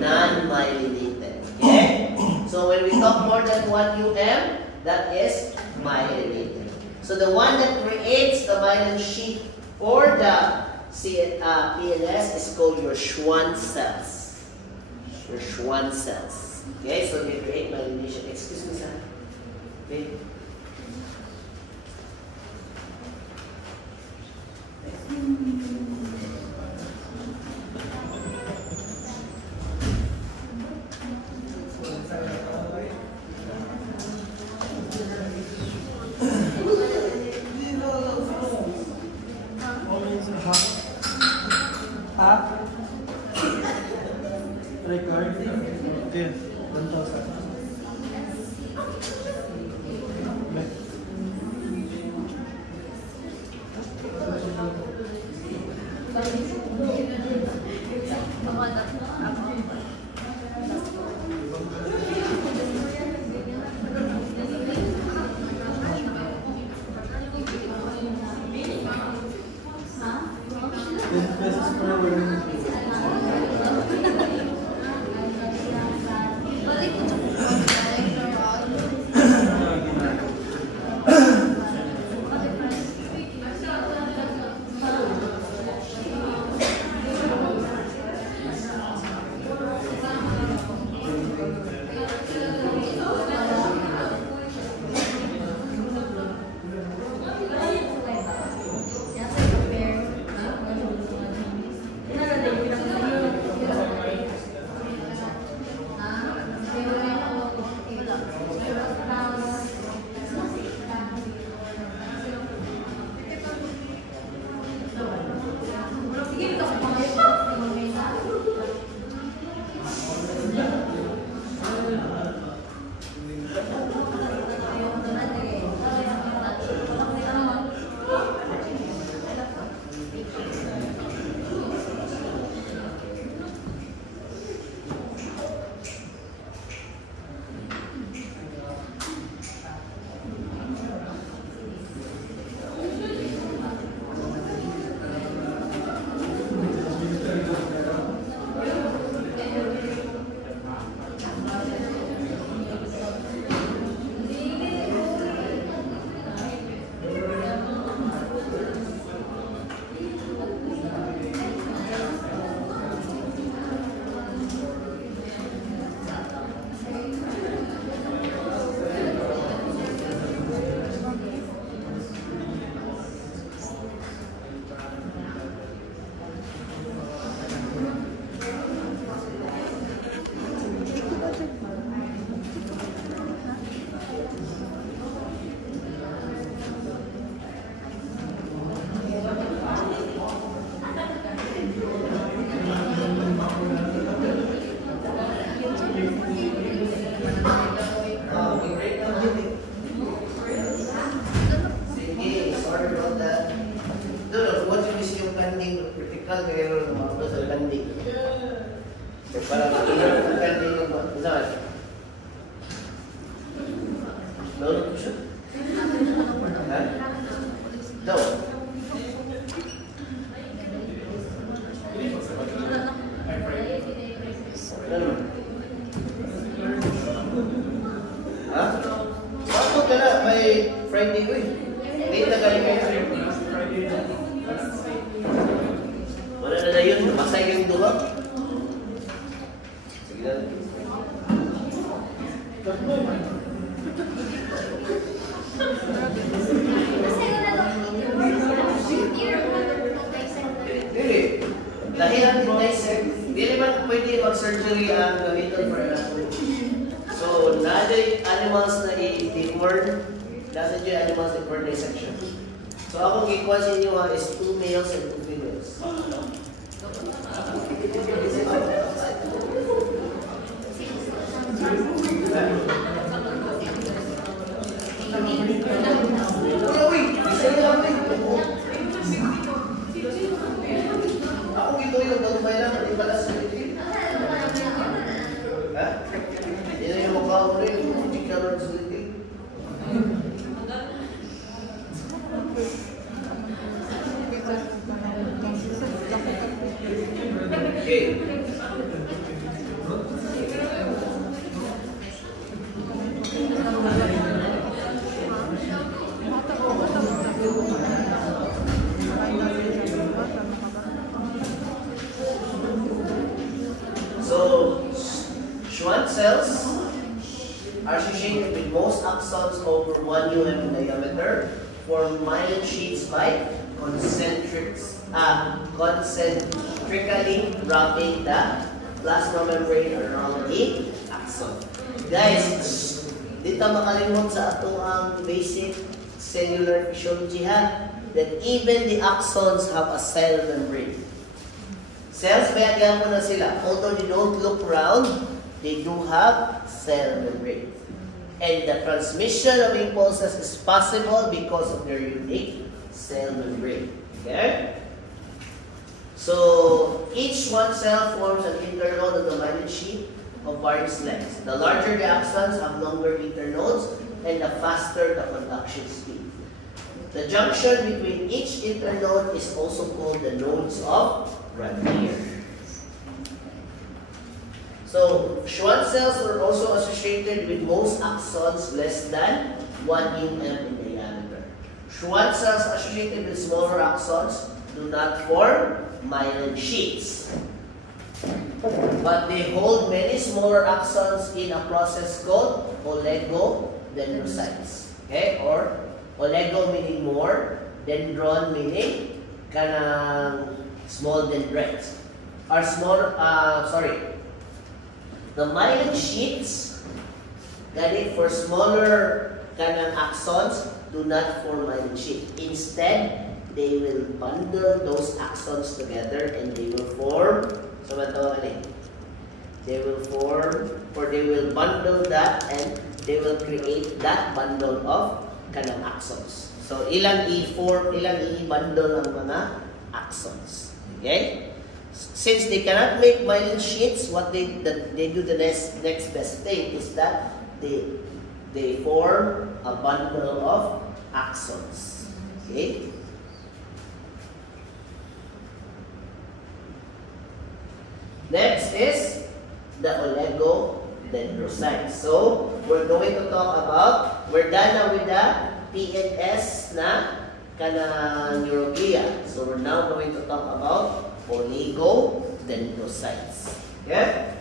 Non-myelinated. Okay? So when we talk more than 1 mm, that is myelinated. So the one that creates the myelin sheath for the PNS is called your Schwann cells. Your Schwann cells. Okay, so they create myelination. Excuse me, sir. Okay. Balik ko Friday, uy. Late na galing kayo. Wala na yun. Masay yung duha. Sige na. Dili. Dahil ang dissect, dili man pwede mag-surgery ang gamiton for anatomy. So, naday animals na i-deform, nasa dyan animals na for dissection. So, akong ikuha sa inyo is 2 males and 2 females. Uy, isa lang rin. Ako ito yung gagawin lang, hindi pala sa litin. Ha? Yan na yung mukha ko rin, hindi ka lang sa litin. Okay. So, Schwann cells are associated with most axons over 1 UM in diameter, form myelin sheets by concentrically wrapping the plasma membrane around the axon. Guys, dito makalimot sa ato ang basic cellular physiology ha, that even the axons have a cell membrane. Cells, bayagyan mo na sila. Although they don't look round, they do have cell membrane. And the transmission of impulses is possible because of their unique cell membrane. Okay? So, each one cell forms an internode of the myelin sheath of various lengths. The larger the axons have longer internodes, and the faster the conduction speed. The junction between each internode is also called the nodes of Ranvier. So, Schwann cells were also associated with most axons less than 1 UM in diameter. Schwann cells associated with smaller axons do not form myelin sheaths, but they hold many smaller axons in a process called oligodendrocytes. Okay? Or oligo meaning more, dendron meaning kanang small dendrites. Are smaller, the myelin sheaths, galing for smaller kanang axons, do not form myelin sheath. Instead, they will bundle those axons together and they will form, they will form, or they will bundle that and they will create that bundle of kanang axons. So, ilang i-form, ilang i-bundle ng mga axons. Okay? Since they cannot make myelin sheaths, what they do the next best thing is that they form a bundle of axons. Okay? Next is the oligodendrocytes. So, we're going to talk about, we're done now with the PNS na kanang neuroglia. So, we're now going to talk about oligodendrocytes. Okay?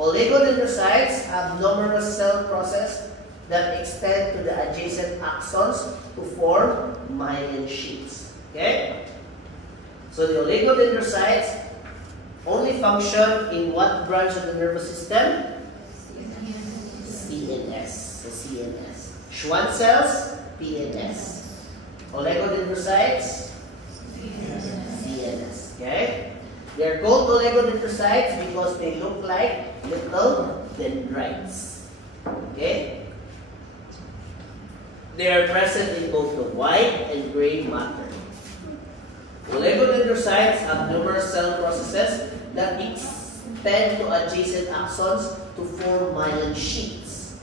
Oligodendrocytes have numerous cell processes that extend to the adjacent axons to form myelin sheaths. Okay? So, the oligodendrocytes only function in what branch of the nervous system? CNS. So CNS. Schwann cells, PNS. Oligodendrocytes, CNS. Okay? They're called oligodendrocytes because they look like little dendrites. Okay? They are present in both the white and gray matter. Oligodendrocytes have numerous cell processes that extend to adjacent axons to form myelin sheaths.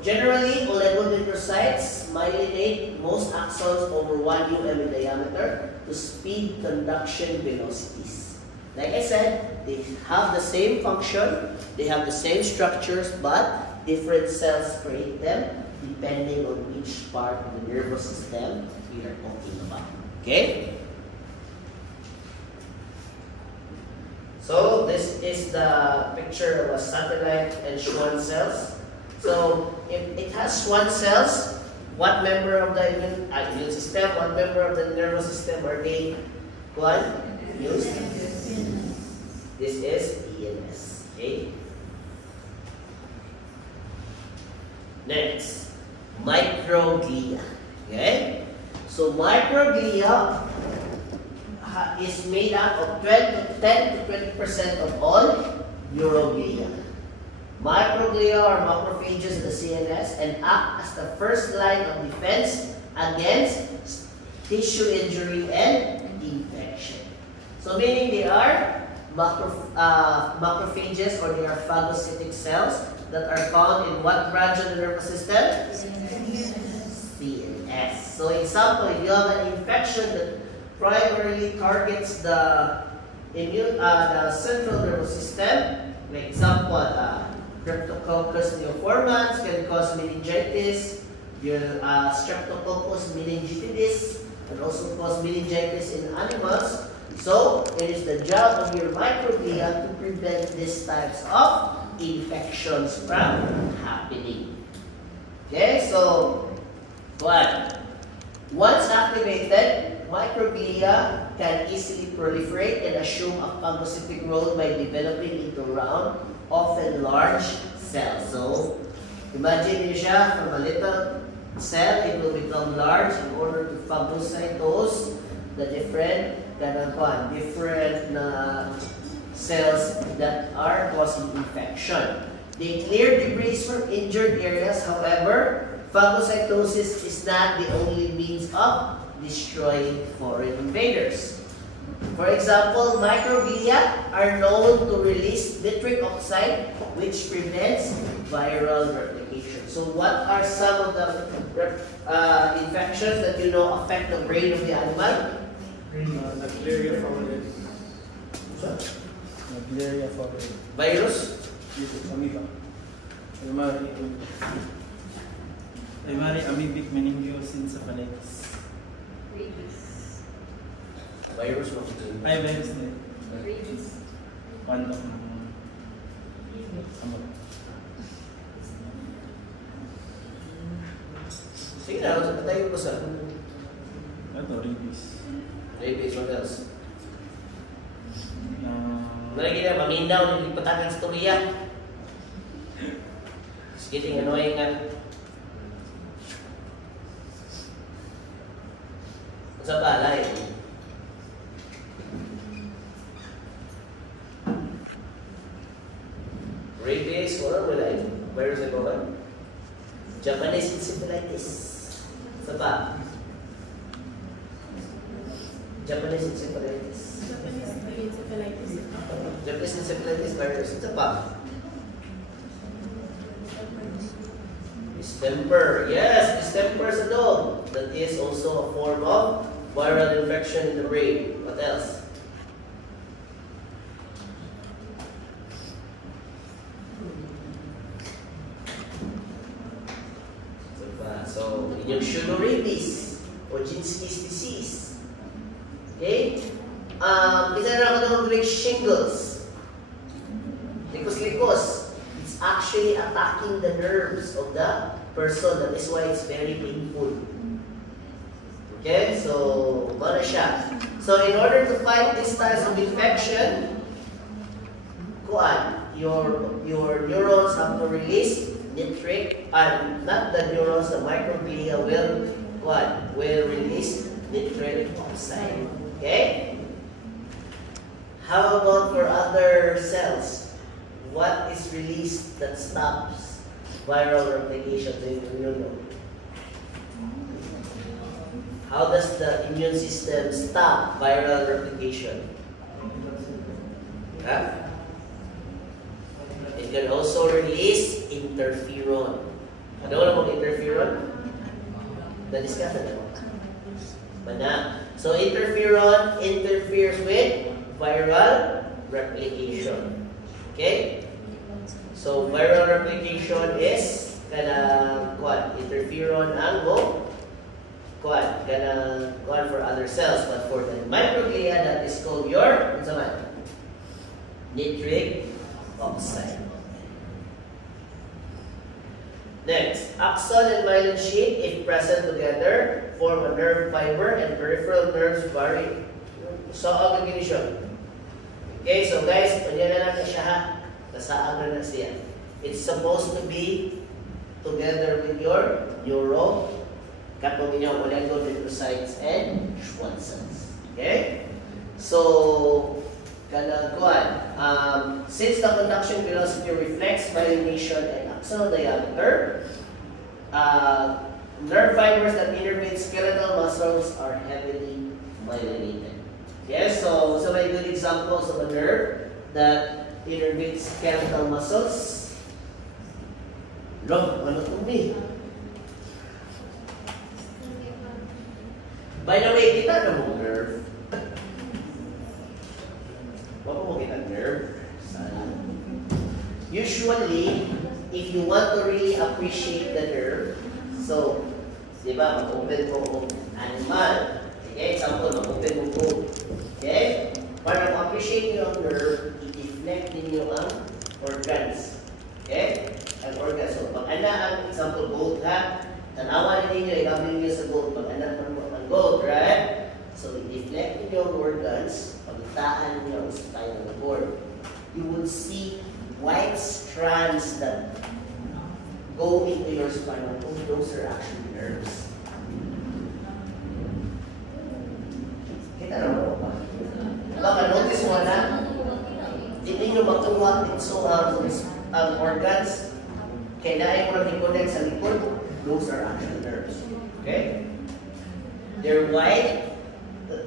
Generally, oligodendrocytes myelinate most axons over 1 UM in diameter to speed conduction velocities. Like I said, they have the same function, they have the same structures, but different cells create them depending on which part of the nervous system we are talking about. Okay? So this is the picture of a satellite and Schwann cells. So if it has Schwann cells, what member of the immune system, what member of the nervous system are they used? This is ENS. Okay. Next, microglia. Okay. So microglia is made up of 10 to 20% of all neuroglia. Microglia are macrophages of the CNS and act as the first line of defense against tissue injury and infection. So meaning they are macrophages, or they are phagocytic cells that are found in what branch of the nervous system? CNS. So example, if you have an infection that primarily targets the central nervous system, for example, Cryptococcus neoformans can cause meningitis, your Streptococcus meningitidis can also cause meningitis in animals. So it is the job of your microglia to prevent these types of infections from happening. Okay, so once activated, microglia can easily proliferate and assume a phagocytic role by developing into round, often large cells. So imagine siya, from a little cell, it will become large in order to phagocytose the different cells that are causing infection. They clear debris from injured areas. However, phagocytosis is not the only means of destroying foreign invaders. For example, microglia are known to release nitric oxide, which prevents viral replication. So what are some of the infections that you know affect the brain of the animal? Naegleria fauris. Naegleria fauris. Virus? Amoeba. Primary amoebic meningoencephalitis. Virus mo. Ay, virus na. One of Sige na, tayo ko sa ito, rabies. rabies, what else? Lagi na, maminaw, hindi patakan sa tuliya. It's getting annoying nga. Sa balay. Rabies, wala wala yun. Virus na ba? Japanese encephalitis. Sa ba? Japanese encephalitis. Japanese encephalitis virus. Sa ba? Distemper. Yes, distemper sa dog. That is also a form of viral infection in the brain. What else? So, yung pseudorabies o Ginsky's disease. Okay? Isa na ako ng shingles. Likos-likos. It's actually attacking the nerves of the person. That is why it's very painful. Okay? So, ano siya? So, in order to fight these types of infection, your neurons have to release nitric, and not the neurons, the microglia will release nitric oxide. Okay? How about for other cells? What is released that stops viral replication? Do you know? How does the immune system stop viral replication? Huh? It can also release interferon. Ano na mong interferon? Na-discuss na mo? Mana. So interferon interferes with viral replication. Okay? So viral replication is kanang interferon ang mo kanang for other cells, but for the microglia, that is called your nitric oxide. Next, axon and myelin sheath, if present together, form a nerve fiber and peripheral nerves vary. So, ang definition. Okay, so guys, pwede na lang siya ha. Kasaan na siya. It's supposed to be together with your neuro, katong inyong oligodendrocytes and Schwann cells. Okay? So, since the conduction velocity reflects myelination and axonal diameter, nerve fibers that innervate skeletal muscles are heavily myelinated. Yes, so may good examples of a nerve that innervates skeletal muscles. Ano to me? By the way, kita na mo nerve. Wala mo kita nerve. Usually, if you want to really appreciate the nerve, so, di ba, mag-open mo ang animal. Okay, example, mag-open mo goat. Okay? Para ma-appreciate nyo ang nerve, i-deflect ninyo ang organs. Okay? Ang organs. So, pag-ana ang example, goat ha, tanawa na ninyo, i-gabling nyo sa goat. Pag-ana ang goat, right? So, i-deflect ninyo ang organs, pagtaan ninyo ang spinal cord. You would see white strands that go into your spinal cord. Those are actually nerves. Kita na mo ba? Baka notice mo na, hindi nyo makuha so ang organs, kailangan mo lang i-connect sa likod. Those are actually nerves. Okay? They're white.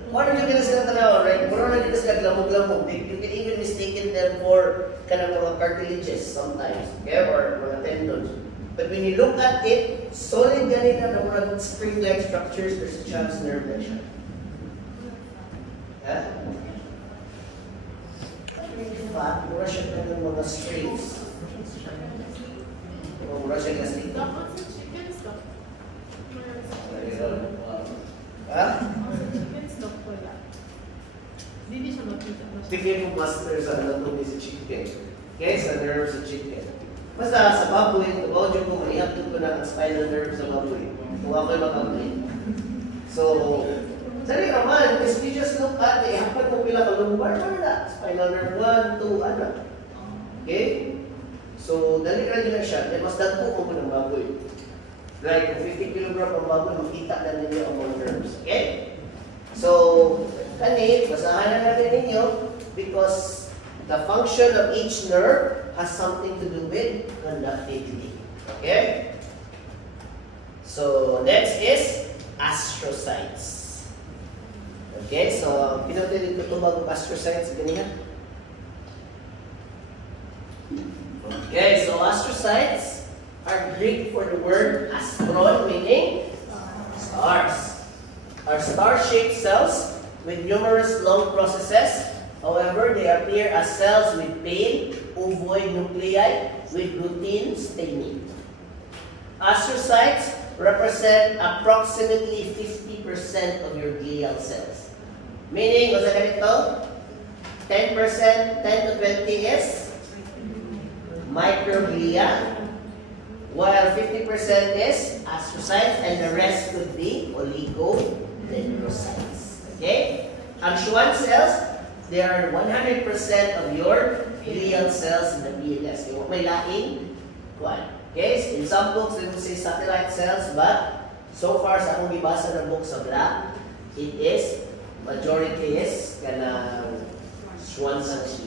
Kung ano yung sila tanaw, right? Kung ano yung sila lamog-lamog, you can even mistaken them for kanang mga cartilages sometimes, okay? Or mga tendons. But when you look at it, solid ganito na mga spring-like structures, there's a chance nerve na siya. Yeah? In fact, mura siya ka ng mga strings. Mura siya ka strings. Ha? Tignan mo master sa anatomy sa chicken. Okay, sa nerve sa chicken. Basta sa baboy, tabaw dyan ko, ihatod ko na ang spinal nerve sa baboy. Kung ako'y mag-apply. So, dali naman, because we just look at it, hapag mo pila ka lumbar, ano na? Spinal nerve 1, 2, ano? Okay? So, dali na siya. Mas dagpo ko ng baboy. Like, kung 50 kg ang baboy, makita na ninyo ang mga nerves. Okay? So, basahan na natin ninyo because the function of each nerve has something to do with conductivity. Okay? So, next is astrocytes. Okay, so, pinatuloy ko ito bago astrocytes. Ganyan. Okay, so astrocytes are Greek for the word astron, meaning stars. Are star-shaped cells with numerous long processes. However, they appear as cells with pale, ovoid nuclei with routine staining. Astrocytes represent approximately 50% of your glial cells. Meaning, kung sa ganito, 10%, 10 to 20 is microglia, while 50% is astrocytes, and the rest could be oligodendrocytes. Okay? Ang Schwann cells, they are 100% of your glial cells in the PLS. Kaya may laing one. Okay? So in some books, they will say satellite cells, but so far sa akong gibasa ng book sa black, it is, majority is, kanang Schwann cells.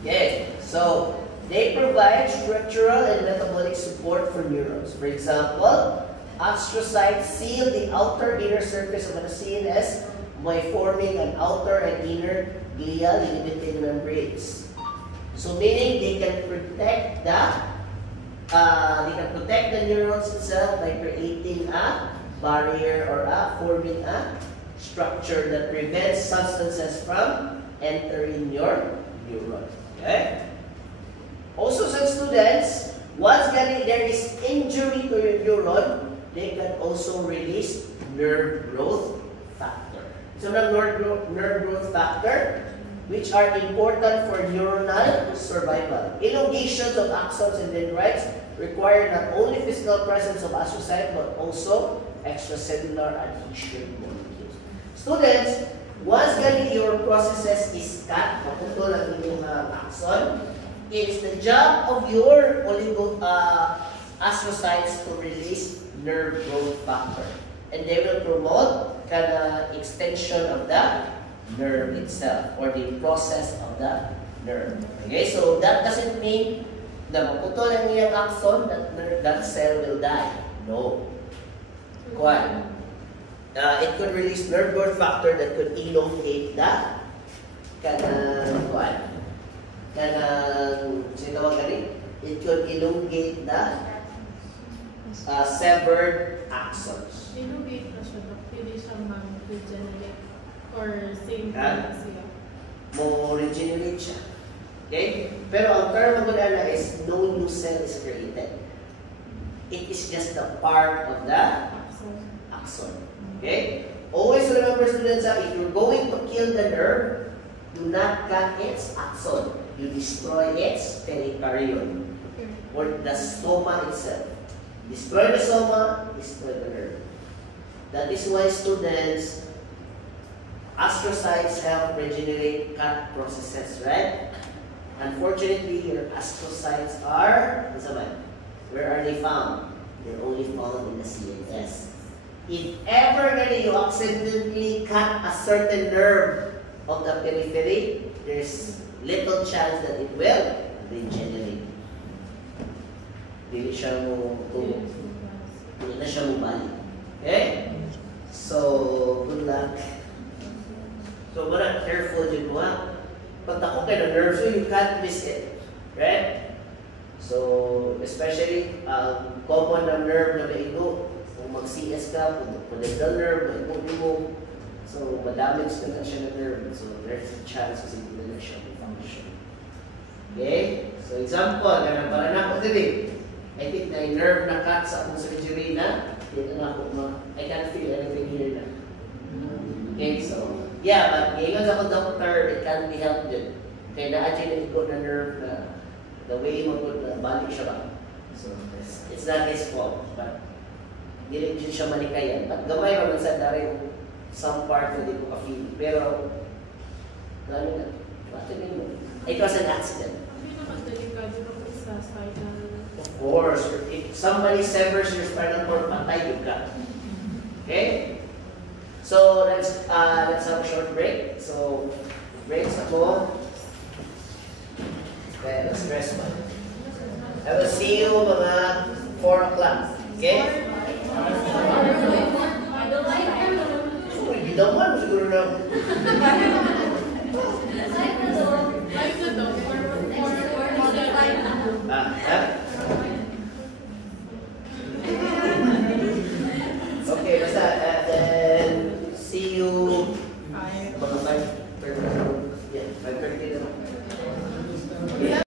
Okay? So, they provide structural and metabolic support for neurons. For example, astrocytes seal the outer inner surface of the CNS by forming an outer and inner glial limiting membranes. So meaning they can protect the neurons itself by creating a barrier or forming a structure that prevents substances from entering your neuron. Okay? Also, some students, Once there is injury to your neuron, they can also release nerve growth factor. So the nerve growth factor, which are important for neuronal survival. Elongations of axons and dendrites require not only physical presence of astrocyte but also extracellular adhesion molecules. Students, once your processes is cut, maputol ang inyong axon, it's the job of your astrocytes to release nerve growth factor. And they will promote extension of the nerve itself or the process of the nerve. Okay, so that doesn't mean na maputol ang iyang axon, that cell will die. No. Why? It could release nerve growth factor that could elongate the it could elongate the severed axons. Elongate na siya, pwede siyang mag-regenerate or same thing siya. Mo-regenerate siya. Okay? Pero ang term mo na is no new cell is created. It is just the part of the axon. Okay? Always remember, students, if you're going to kill the nerve, do not cut its axon. You destroy its pericardium or the stoma itself. Destroy the soma, destroy the nerve. That is why, students, astrocytes help regenerate cut processes, right? Unfortunately, your astrocytes are, where are they found? They're only found in the CNS. If ever you accidentally cut a certain nerve of the periphery, there's little chance that it will regenerate. Hindi na siya mabalik. Okay? So, good luck. So, wala, careful din mo ha. Pag ako kayo ng nerve, so you can't miss it. Right? So, especially, common na nerve na maigo. Kung mag-CS ka, kung dental nerve, maigo mo. So, madamage na siya ng nerve. So, there's a chance kasi hindi na siya function. Okay? So, example, ganun para na ako din. I think na nerve na cut sa akong surgery na, dito na ako I can't feel anything here na. Okay, so, yeah, but ngayon sa akong doctor, it can't be helped din. Kaya na-adjust ko na nerve na the way mo ko na balik siya ba. So, it's not his fault, but hindi din siya malikayan. At gamay naman sa dari some part na di ko ka-feel. Pero, lalo na, it was an accident. Hindi naman delikado kapag sa spinal. Of course, if somebody severs your spinal cord, patay yung ka. Okay? So, let's have a short break. So, breaks ako. Okay, let's rest one. I will see you mga 4 o'clock. Okay? Hindi naman, siguro na. Like the dog, for